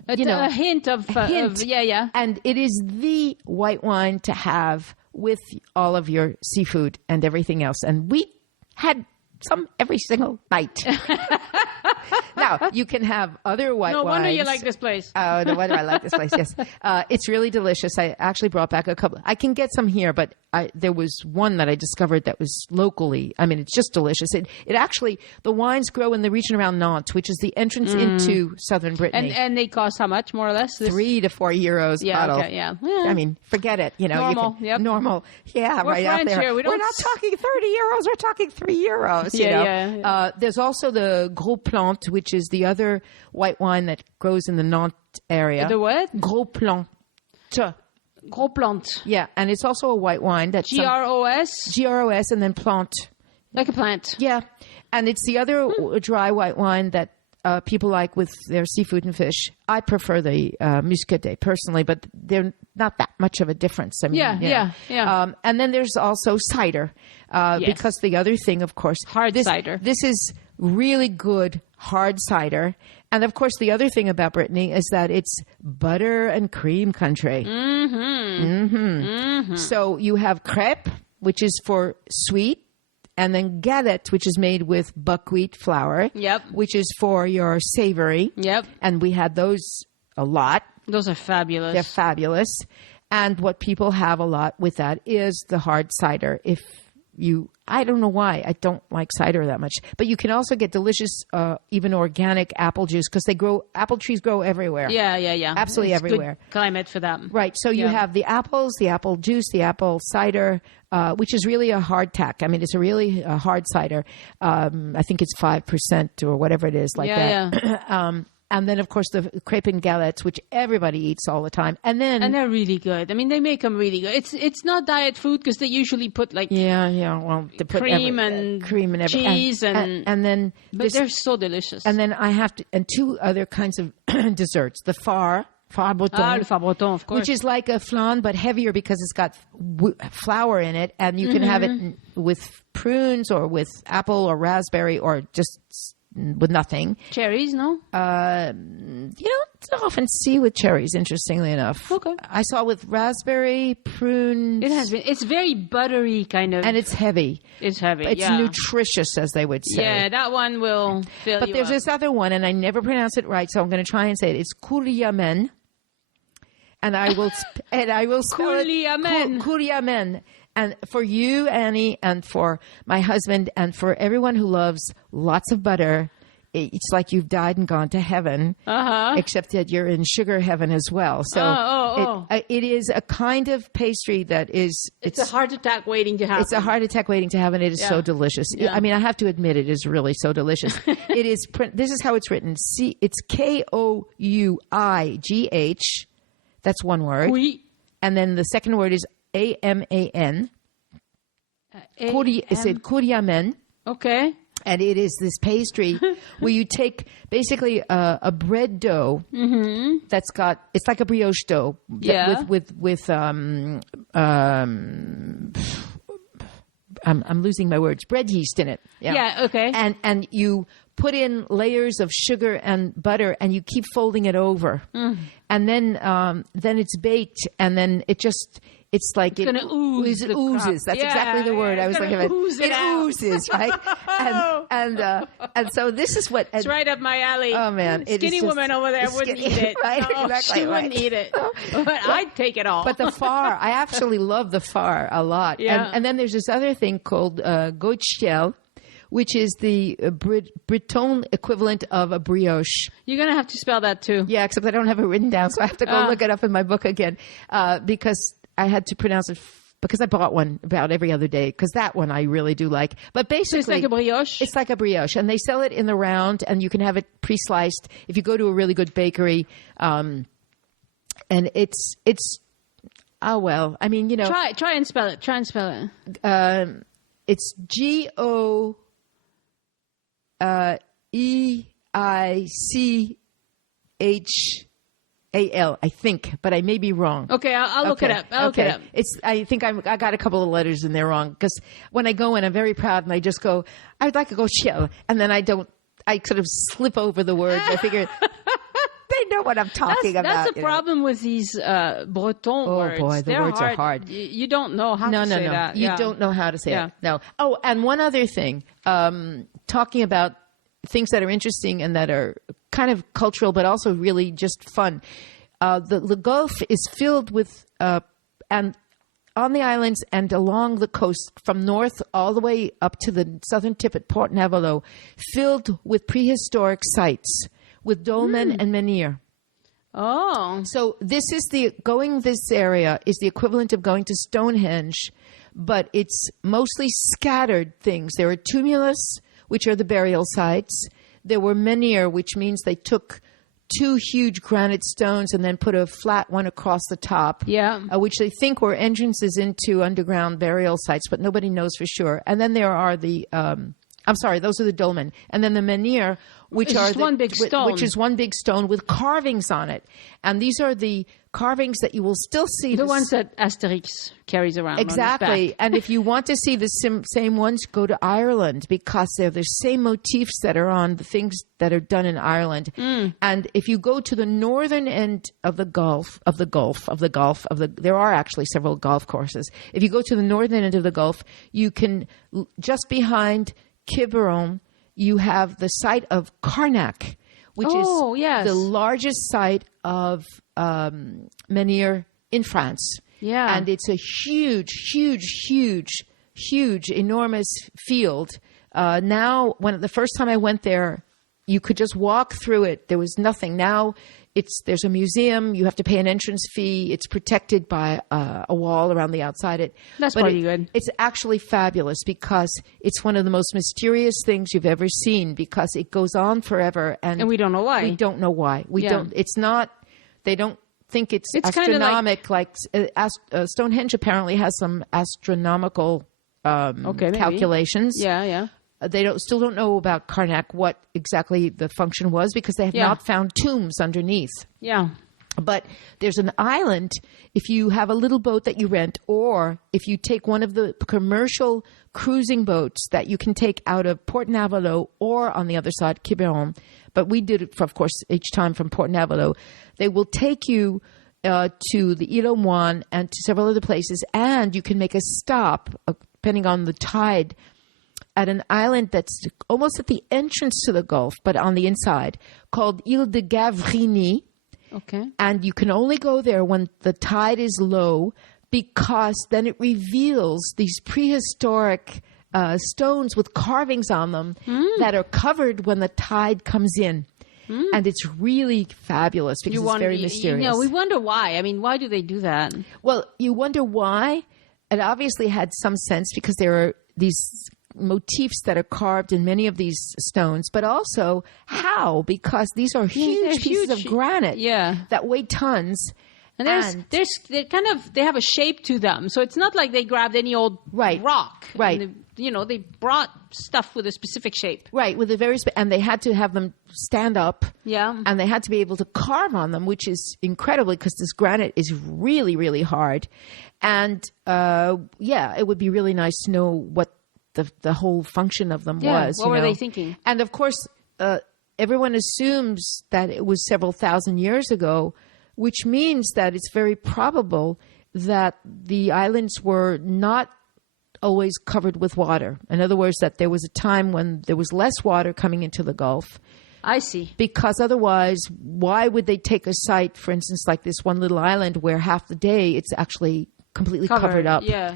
a hint of yeah. And it is the white wine to have with all of your seafood and everything else. And we had some every single night. Now, you can have other white wines. No wonder you like this place. Oh, no wonder I like this place, yes. It's really delicious. I actually brought back a couple. I can get some here, but there was one that I discovered that was locally. I mean, it's just delicious. It actually, the wines grow in the region around Nantes, which is the entrance into Southern Brittany. And they cost how much, more or less? 3 to 4 euros a bottle. Okay, yeah. I mean, forget it. Normal, normal. Yeah, we're right French out there. Here. We're not talking 30 euros. We're talking 3 euros. Yeah. There's also the Gros Plant, which is the other white wine that grows in the Nantes area. The what? Gros Plant. Gros Plant. Yeah, and it's also a white wine. That's G-R-O-S? G-R-O-S and then plant. Like a plant. Yeah, and it's the other dry white wine that people like with their seafood and fish. I prefer the Muscadet personally, but they're not that much of a difference. I mean, yeah. And then there's also cider, because the other thing, of course, cider. This is really good hard cider. And of course, the other thing about Brittany is that it's butter and cream country. So you have crêpes, which is for sweet. And then galettes, which is made with buckwheat flour. Yep. Which is for your savory. Yep. And we had those a lot. Those are fabulous. They're fabulous. And what people have a lot with that is the hard cider. I don't know why I don't like cider that much, but you can also get delicious, even organic apple juice because apple trees grow everywhere. Yeah. Absolutely it's everywhere. Good climate for them. Right. So you have the apples, the apple juice, the apple cider, which is really a hardtack. I mean, it's a really hard cider. I think it's 5% or whatever it is like that. Yeah. And then, of course, the crêpes and galettes, which everybody eats all the time. And they're really good. I mean, they make them really good. It's not diet food because they usually put like well, they put cream and cheese and then but they're so delicious. And then I have to and 2 other kinds of desserts. The phare breton, le phare breton, of course, which is like a flan but heavier because it's got flour in it, and you can have it with prunes or with apple or raspberry or just with nothing. Cherries, no? You don't often see with cherries, interestingly enough. Okay. I saw with raspberry, prunes. It has been. It's very buttery kind of. And it's heavy. It's heavy, It's nutritious, as they would say. Yeah, that one will fill But you there's up. this other one, and I never pronounce it right, so I'm going to try and say it. It's Kuriamen. And I will spell it. Kuriamen. Kuriamen. And for you, Annie, and for my husband, and for everyone who loves lots of butter, it's like you've died and gone to heaven, except that you're in sugar heaven as well. So it is a kind of pastry that is... It's a heart attack waiting to happen. It's a heart attack waiting to happen. It is so delicious. Yeah. I mean, I have to admit, it is really so delicious. It is. This is how it's written. It's Kouigh. That's one word. Oui. And then the second word is AMAN. It's a Kuriamen. Okay. And it is this pastry where you take basically a bread dough that's got, it's like a brioche dough with I'm losing my words, bread yeast in it. Yeah, okay. And you put in layers of sugar and butter, and you keep folding it over. And then it's baked, and then it's like it's going to ooze. It oozes. That's exactly the word I was looking at. It oozes, right? And so this is what... It's right up my alley. Oh, man. Skinny woman over there wouldn't eat it. Right? No, Exactly, she wouldn't eat it. But I'd take it all. But the far, I actually love the far a lot. Yeah. And then there's this other thing called gochiel, which is the Breton equivalent of a brioche. You're going to have to spell that too. Yeah, except I don't have it written down, so I have to go look it up in my book again because I had to pronounce it because I bought one about every other day because that one I really do like. But basically... So it's like a brioche? It's like a brioche. And they sell it in the round, and you can have it pre-sliced if you go to a really good bakery. And it's... Oh, well, I mean, you know... Try and spell it. Try and spell it. It's GOEICHAL, I think, but I may be wrong. Okay, I'll look it up. I'll look it up. I think I got a couple of letters in there wrong because when I go in, I'm very proud and I just go, I'd like to go chill. And then I sort of slip over the words. I figure they know what I'm talking about. That's the problem with these Breton words. Oh boy, the words are hard. You don't know how to say that. You don't know how to say it. No. Oh, and one other thing, talking about things that are interesting and that are kind of cultural, but also really just fun. The Gulf is filled with, and on the islands and along the coast from north all the way up to the southern tip at Port-Navalo, filled with prehistoric sites with dolmen and menhir. Oh. So this area is the equivalent of going to Stonehenge, but it's mostly scattered things. There are tumulus, which are the burial sites. There were menhir, which means they took two huge granite stones and then put a flat one across the top, which they think were entrances into underground burial sites, but nobody knows for sure. And then there are those are the dolmen. And then the menhir, which is one big stone with carvings on it. And these are the carvings that you will still see. The ones that Asterix carries around. Exactly. On his back. And if you want to see the same ones, go to Ireland because they're the same motifs that are on the things that are done in Ireland. And if you go to the northern end of the Gulf, there are actually several golf courses. If you go to the northern end of the Gulf, you can, just behind Quiberon, you have the site of Carnac, which is the largest site of menhir in France. Yeah. And it's a huge, enormous field. Now, the first time I went there, you could just walk through it. There was nothing. Now there's a museum. You have to pay an entrance fee. It's protected by a wall around the outside. That's pretty good. It's actually fabulous because it's one of the most mysterious things you've ever seen because it goes on forever. And we don't know why. We don't know why. It's not, they don't think it's astronomic. Stonehenge apparently has some astronomical calculations. Yeah. They still don't know about Carnac, what exactly the function was, because they have not found tombs underneath. Yeah. But there's an island, if you have a little boat that you rent, or if you take one of the commercial cruising boats that you can take out of Port-Navalo or on the other side, Quiberon. But we did it, of course, each time from Port-Navalo. They will take you to the Île-aux-Moines and to several other places, and you can make a stop, depending on the tide, at an island that's almost at the entrance to the Gulf, but on the inside, called Île-de-Gavrini. Okay. And you can only go there when the tide is low, because then it reveals these prehistoric stones with carvings on them that are covered when the tide comes in. And it's really fabulous because it's very mysterious. We wonder why. I mean, why do they do that? Well, you wonder why. It obviously had some sense because there are these motifs that are carved in many of these stones, but also how, because these are huge pieces of granite that weigh tons. And they have a shape to them, so it's not like they grabbed any old rock. Right. And they brought stuff with a specific shape. Right, with a very and they had to have them stand up. Yeah. And they had to be able to carve on them, which is incredible because this granite is really, really hard. And it would be really nice to know what the whole function of them was. What were they thinking? And of course, everyone assumes that it was several thousand years ago, which means that it's very probable that the islands were not always covered with water. In other words, that there was a time when there was less water coming into the Gulf. I see. Because otherwise, why would they take a site, for instance, like this one little island where half the day it's actually completely covered up? Yeah.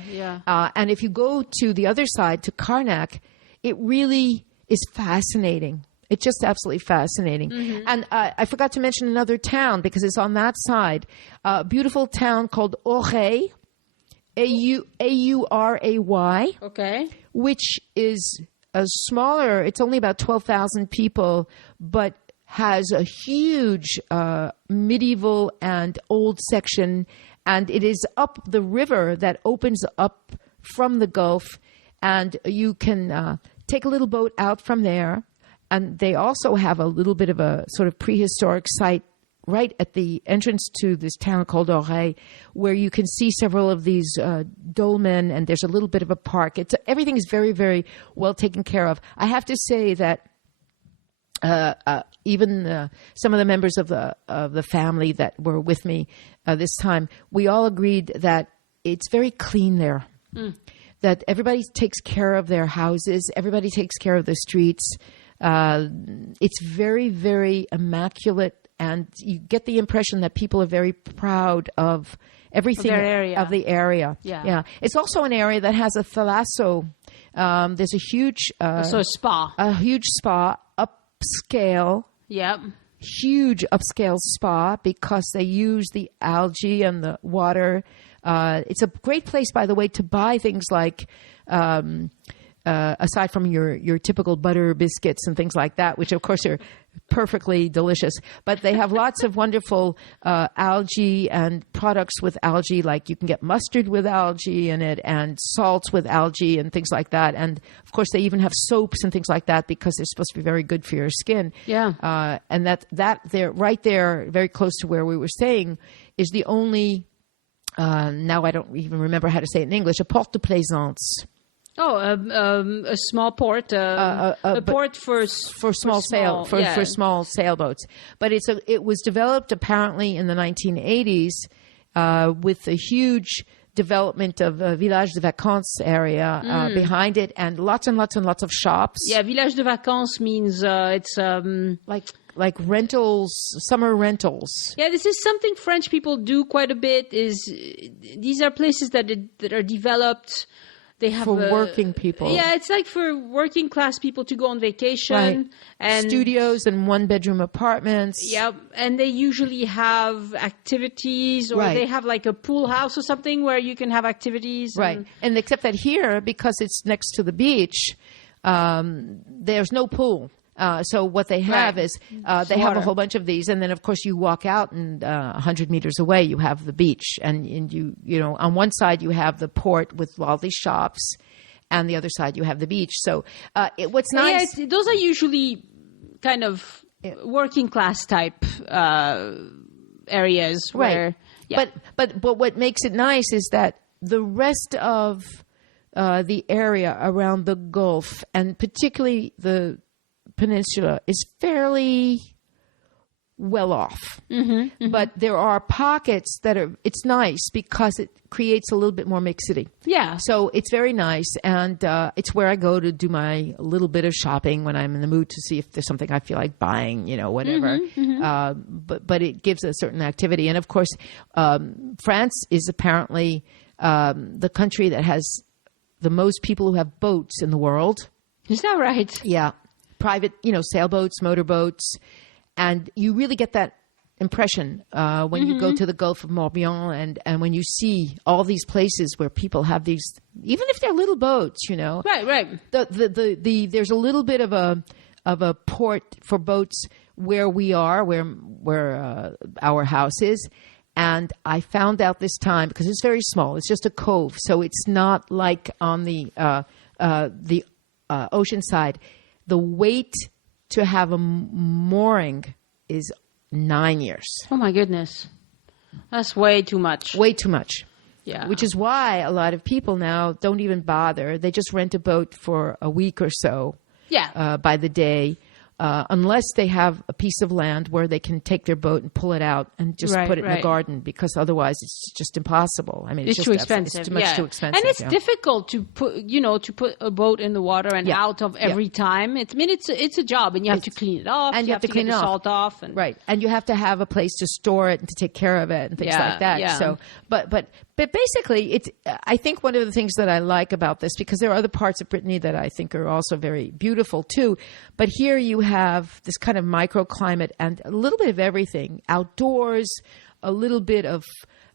And if you go to the other side, to Carnac, it really is fascinating. It's just absolutely fascinating. Mm-hmm. And I forgot to mention another town because it's on that side. A beautiful town called Auray, Auray. Okay. Which is a smaller, it's only about 12,000 people, but has a huge medieval and old section. And it is up the river that opens up from the Gulf. And you can take a little boat out from there. And they also have a little bit of a sort of prehistoric site right at the entrance to this town called Auray, where you can see several of these dolmens, and there's a little bit of a park. Everything is very, very well taken care of. I have to say that even some of the members of the family that were with me this time, we all agreed that it's very clean there. That everybody takes care of their houses, everybody takes care of the streets. It's very, very immaculate, and you get the impression that people are very proud of everything of the area. Yeah. It's also an area that has a thalasso. There's a huge spa. A huge spa, upscale. Yep. Huge upscale spa because they use the algae and the water. It's a great place, by the way, to buy things like aside from your typical butter biscuits and things like that, which of course are perfectly delicious. But they have lots of wonderful algae and products with algae, like you can get mustard with algae in it and salts with algae and things like that. And of course, they even have soaps and things like that because they're supposed to be very good for your skin. Yeah. And that there, right there, very close to where we were staying, is the only, now I don't even remember how to say it in English, a porte de plaisance. Oh, a small port, a port for small sailboats. But it was developed apparently in the 1980s with a huge development of a village de vacances area behind it, and lots and lots of shops. Yeah, village de vacances means it's like rentals, summer rentals. Yeah, this is something French people do quite a bit. These are places that are developed. They have for working people. Yeah, it's like for working class people to go on vacation. Right. And studios and one-bedroom apartments. Yeah, and they usually have activities, or they have like a pool house or something where you can have activities. Right, and except that here, because it's next to the beach, there's no pool. So what they have is they have a whole bunch of these, and then of course you walk out, and 100 meters away you have the beach, and you know on one side you have the port with all these shops, and the other side you have the beach. So what's nice? Yeah, those are usually kind of working class type areas, where. Right. Yeah. But what makes it nice is that the rest of the area around the Gulf, and particularly the peninsula, is fairly well off. But there are pockets that it's nice because it creates a little bit more mixity. Yeah. So it's very nice, and it's where I go to do my little bit of shopping when I'm in the mood to see if there's something I feel like buying, whatever. But it gives a certain activity. And of course, France is apparently the country that has the most people who have boats in the world. Is that right? Yeah. Private, sailboats, motorboats. And you really get that impression when you go to the Gulf of Morbihan and when you see all these places where people have these, even if they're little boats, Right. There's a little bit of a port for boats where we are, where our house is. And I found out this time, because it's very small, it's just a cove, so it's not like on the ocean side. The wait to have a mooring is 9 years. Oh, my goodness. That's way too much. Way too much. Yeah. Which is why a lot of people now don't even bother. They just rent a boat for a week or so. Yeah. By the day. Unless they have a piece of land where they can take their boat and pull it out and just put it in the garden, because otherwise it's just impossible. I mean, it's too expensive. It's too much too expensive. And it's difficult to put a boat in the water and out of every time. It's a job, and you have to clean it off. And you have to clean get it the off. salt off. And and you have to have a place to store it and to take care of it and things like that. Yeah. So, but basically, it's. I think one of the things that I like about this, because there are other parts of Brittany that I think are also very beautiful too, but here you have this kind of microclimate and a little bit of everything: outdoors, a little bit of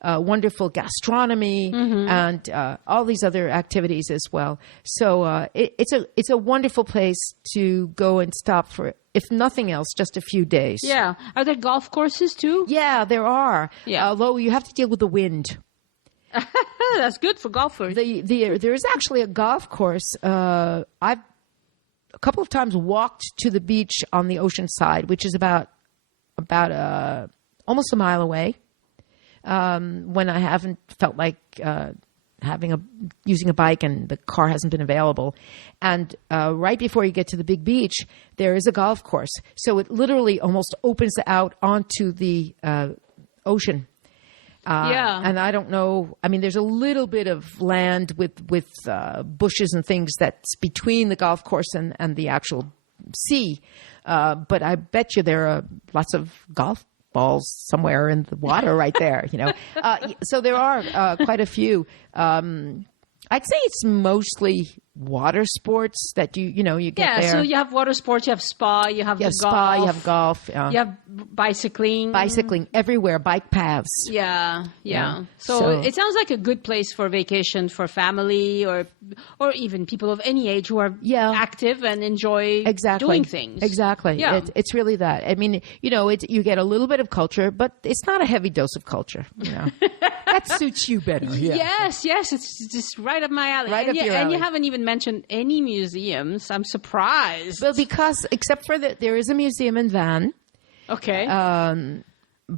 wonderful gastronomy, and all these other activities as well. So it's a wonderful place to go and stop for, if nothing else, just a few days. Yeah. Are there golf courses too? Yeah, there are. Yeah. Although you have to deal with the wind. That's good for golfers. There is actually a golf course. I've a couple of times walked to the beach on the ocean side, which is about almost a mile away. When I haven't felt like using a bike and the car hasn't been available. And right before you get to the big beach, there is a golf course. So it literally almost opens out onto the ocean. And I don't know. I mean, there's a little bit of land with bushes and things that's between the golf course and the actual sea. But I bet you there are lots of golf balls somewhere in the water right there, So there are quite a few. I'd say it's mostly water sports that you get there. Yeah, so you have water sports, you have spa, you have golf. You have golf. You have bicycling. Bicycling everywhere, bike paths. Yeah. So it sounds like a good place for vacation for family or even people of any age who are active and enjoy doing things. Exactly. Yeah. It's really that. I mean, you get a little bit of culture, but it's not a heavy dose of culture. That suits you better. Yeah. Yes. It's just right up my alley. Right up your alley. And you haven't even mentioned any museums. I'm surprised. Well, because except for there is a museum in Vannes. Okay.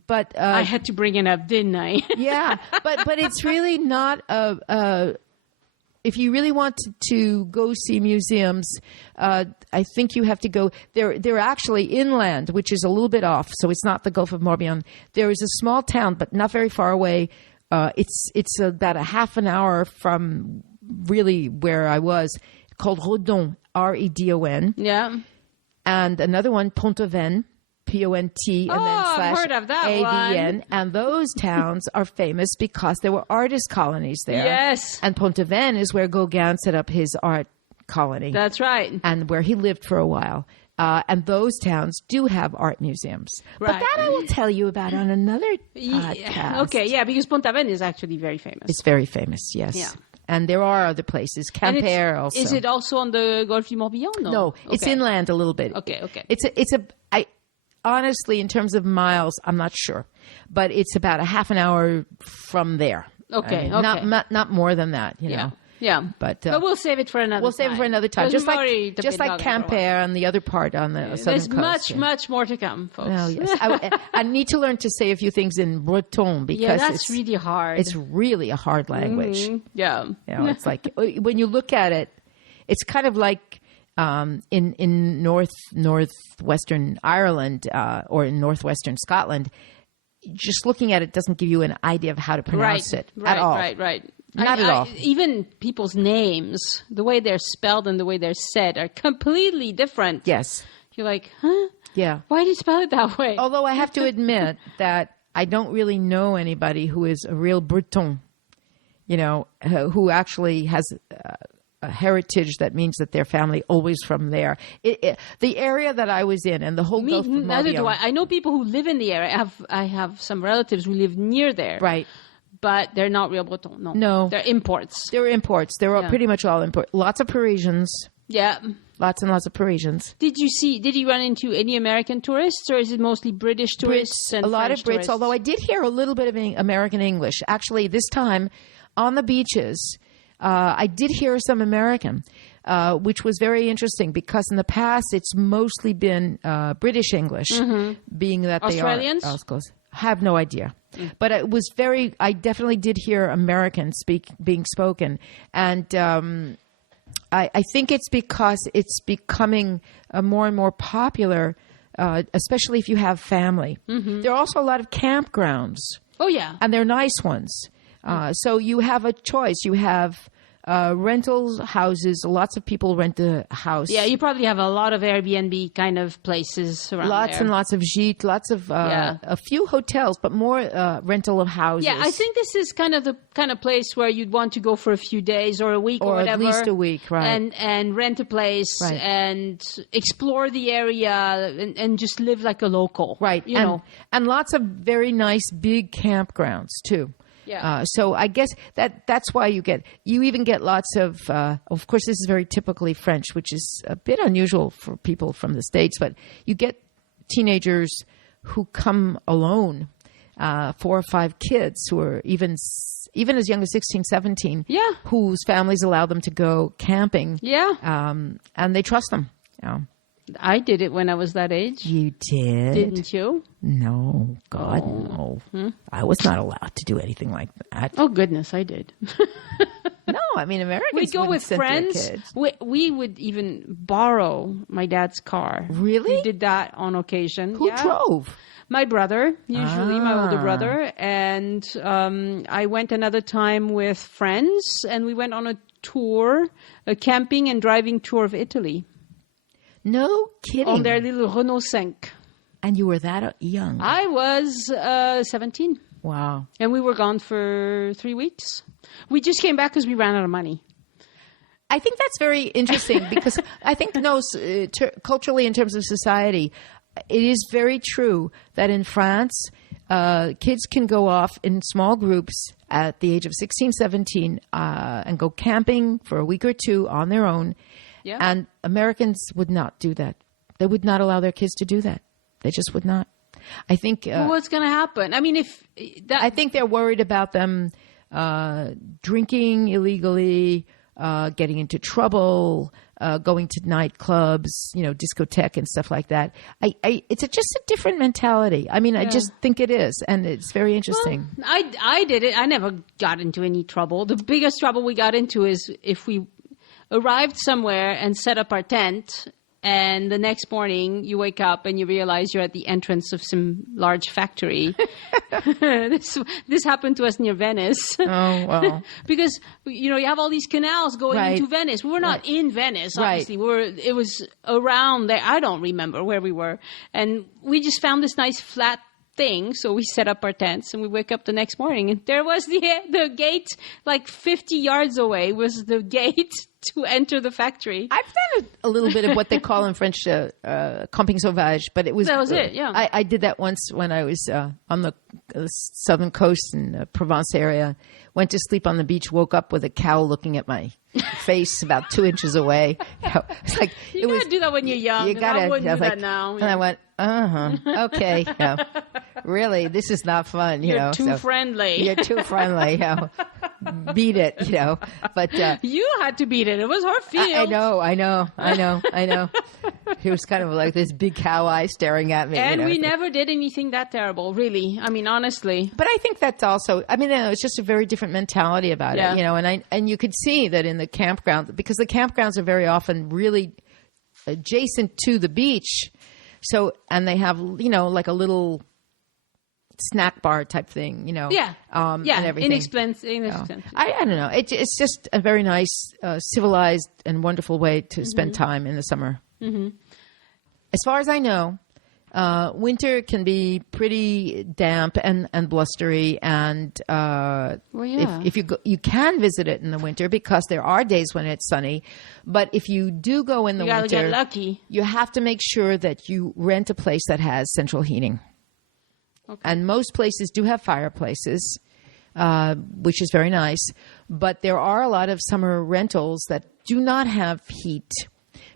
But I had to bring it up, didn't I? Yeah, but it's really not if you really want to go see museums, I think you have to go. They're actually inland, which is a little bit off, so it's not the Gulf of Morbihan. There is a small town, but not very far away. It's about a half an hour from really where I was, called Redon, Redon. Yeah. And another one, Pont-Aven, P-O-N-T, and then I've heard of that A-V-N. one. And those towns are famous because there were artist colonies there. Yes. And Pont-Aven is where Gauguin set up his art colony. That's right. And where he lived for a while. And those towns do have art museums. Right. But that I will tell you about on another podcast. Okay, yeah, because Pont-Aven is actually very famous. It's very famous, yes. Yeah. And there are other places. Quimper also. Is it also on the Gulf du Morbihan? No, it's inland a little bit. Okay. I honestly, in terms of miles, I'm not sure, but it's about a half an hour from there. Okay. I mean, not more than that. You know. Yeah. But we'll save it for another time. We'll save it for another time. Just like Quimper and the other part on the southern coast. There's much more to come, folks. Oh, yes. I need to learn to say a few things in Breton because that's really hard. It's really a hard language. Mm-hmm. Yeah. It's like when you look at it, it's kind of like in northwestern Ireland or in northwestern Scotland. Just looking at it doesn't give you an idea of how to pronounce it at all. Right. Not at all. Even people's names, the way they're spelled and the way they're said are completely different. Yes. You're like, huh? Yeah. Why do you spell it that way? Although I have to admit that I don't really know anybody who is a real Breton, who actually has a heritage that means that their family always from there. The area that I was in and the whole Gulf of Morbihan. Neither do I. I know people who live in the area. I have some relatives who live near there. Right. But they're not real Breton. No. They're imports. They're pretty much all imports. Lots of Parisians. Yeah. Lots and lots of Parisians. Did you run into any American tourists, or is it mostly British tourists and a lot French of Brits, tourists? although I did hear a little bit of American English. Actually, this time on the beaches, I did hear some American, which was very interesting because in the past it's mostly been British English, being that Australians? they are Australians. I have no idea. But it was I definitely did hear American being spoken. And I think it's because it's becoming more and more popular, especially if you have family. Mm-hmm. There are also a lot of campgrounds. Oh, yeah. And they're nice ones. So you have a choice. You have rental houses. Lots of people rent a house. Yeah, you probably have a lot of Airbnb kind of places around lots there. And lots of gîtes, lots of a few hotels, but more rental of houses. Yeah, I think this is kind of the kind of place where you'd want to go for a few days or a week or whatever. Or at least a week, right. And rent a place and explore the area and just live like a local. Right. And lots of very nice big campgrounds, too. Yeah. So I guess that's why you even get lots of course, this is very typically French, which is a bit unusual for people from the States, but you get teenagers who come alone, 4 or 5 kids who are even as young as 16, 17, whose families allow them to go camping. Yeah. And they trust them. Yeah. I did it when I was that age. You did? Didn't you? No. God, no. I was not allowed to do anything like that. Oh, goodness, I did. No, I mean, Americans we'd go with friends. We would even borrow my dad's car. Really? We did that on occasion. Who drove? My brother, usually my older brother. And I went another time with friends, and we went on a tour, a camping and driving tour of Italy. No kidding. On their little Renault 5. And you were that young? I was 17. Wow. And we were gone for 3 weeks. We just came back because we ran out of money. I think that's very interesting because I think, culturally in terms of society, it is very true that in France, kids can go off in small groups at the age of 16, 17 and go camping for a week or two on their own. Yeah. And Americans would not do that. They would not allow their kids to do that. They just would not. I think. Well, what's going to happen? I mean, I think they're worried about them drinking illegally, getting into trouble, going to nightclubs, discotheque and stuff like that. It's just a different mentality. I mean, I just think it is, and it's very interesting. Well, I did it. I never got into any trouble. The biggest trouble we got into is if we arrived somewhere and set up our tent, and the next morning you wake up and you realize you're at the entrance of some large factory. This happened to us near Venice. Oh, wow. Because, you have all these canals going into Venice. We were not in Venice, obviously. It was around there. I don't remember where we were. And we just found this nice flat thing, so we set up our tents and we wake up the next morning and there was the gate, like 50 yards away was the gate to enter the factory. I've done a little bit of what they call in French camping sauvage, but that was it. Yeah, I did that once when I was on the southern coast in the Provence area. Went to sleep on the beach, woke up with a cow looking at my face about 2 inches away. It's like you gotta do that when you're young. You gotta. I wouldn't do that like, now. And I went, okay. Really, this is not fun. You're too friendly. You're too friendly. beat it, you know. But you had to beat it. It was her field. I know. He was kind of like this big cow eye staring at me. And you know? we never did anything that terrible, really. I mean, honestly. But I think that's also, I mean, it's just a very different mentality about it, you know, and you could see that in the campground, because the campgrounds are very often really adjacent to the beach. So, and they have, you know, like a little snack bar type thing, you know. And everything. Inexpensive. I don't know. It's just a very nice, civilized and wonderful way to spend time in the summer. Mm-hmm. As far as I know, winter can be pretty damp and blustery, and if you can visit it in the winter because there are days when it's sunny. But if you do go in the winter, get lucky. You have to make sure that you rent a place that has central heating. Okay. And most places do have fireplaces, which is very nice. But there are a lot of summer rentals that do not have heat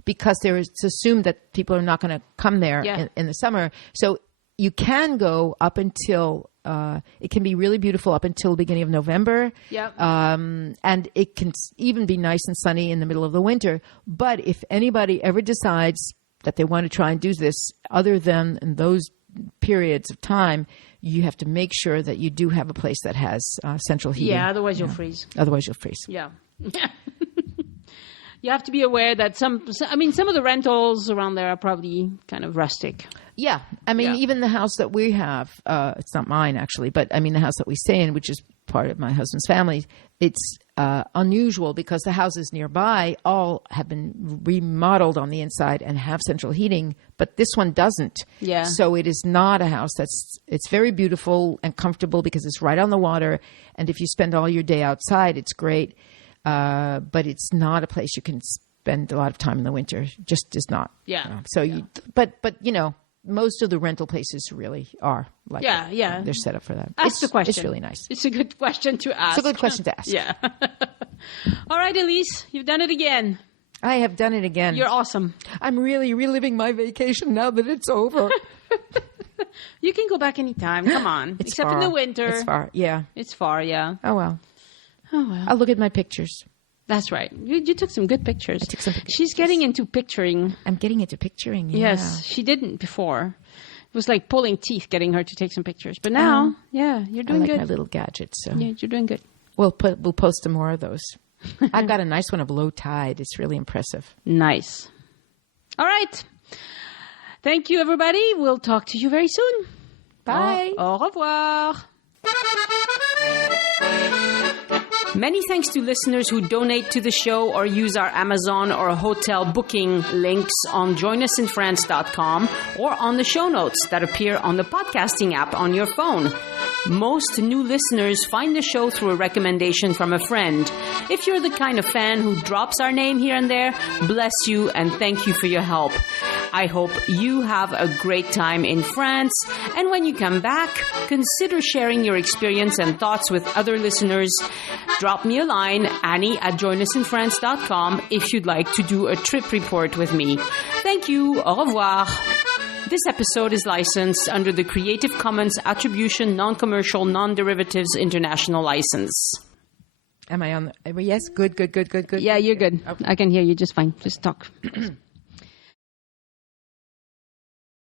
because it's assumed that people are not going to come there in the summer. So you can go up until it can be really beautiful up until the beginning of November. Yep. And it can even be nice and sunny in the middle of the winter. But if anybody ever decides that they want to try and do this other than in those periods of time, you have to make sure that you do have a place that has central heating. Yeah, otherwise you'll freeze. Otherwise you'll freeze. Yeah. You have to be aware that some of the rentals around there are probably kind of rustic. Yeah. I mean, even the house that we have, it's not mine actually, but I mean the house that we stay in, which is part of my husband's family, it's unusual because the houses nearby all have been remodeled on the inside and have central heating, but this one doesn't. Yeah. So it is not a house it's very beautiful and comfortable because it's right on the water. And if you spend all your day outside, it's great. But it's not a place you can spend a lot of time in the winter. Just is not. Yeah. You know? So but you know, most of the rental places really are like that. Yeah. They're set up for that. Ask the question. It's really nice. It's a good question to ask. It's a good question to ask. Yeah. All right, Elyse, you've done it again. I have done it again. You're awesome. I'm really reliving my vacation now that it's over. You can go back anytime. Come on. It's Except far. in the winter. It's far. Yeah. It's far, yeah. Oh, well. I'll look at my pictures. That's right. You took some good pictures. I took some pictures. She's getting into picturing. I'm getting into picturing. Yeah. Yes, she didn't before. It was like pulling teeth getting her to take some pictures. But now, you're doing good. I like my little gadgets. So. Yeah, you're doing good. We'll post some more of those. I've got a nice one of low tide. It's really impressive. Nice. All right. Thank you, everybody. We'll talk to you very soon. Bye. Au revoir. Many thanks to listeners who donate to the show or use our Amazon or hotel booking links on joinusinfrance.com or on the show notes that appear on the podcasting app on your phone. Most new listeners find the show through a recommendation from a friend. If you're the kind of fan who drops our name here and there, bless you and thank you for your help. I hope you have a great time in France, and when you come back, consider sharing your experience and thoughts with other listeners. Drop me a line, Annie@joinusinfrance.com, if you'd like to do a trip report with me. Thank you. Au revoir. This episode is licensed under the Creative Commons Attribution Non-Commercial Non-Derivatives International License. Am I on? Yes, good. Yeah, you're good. Okay. I can hear you just fine. Just talk.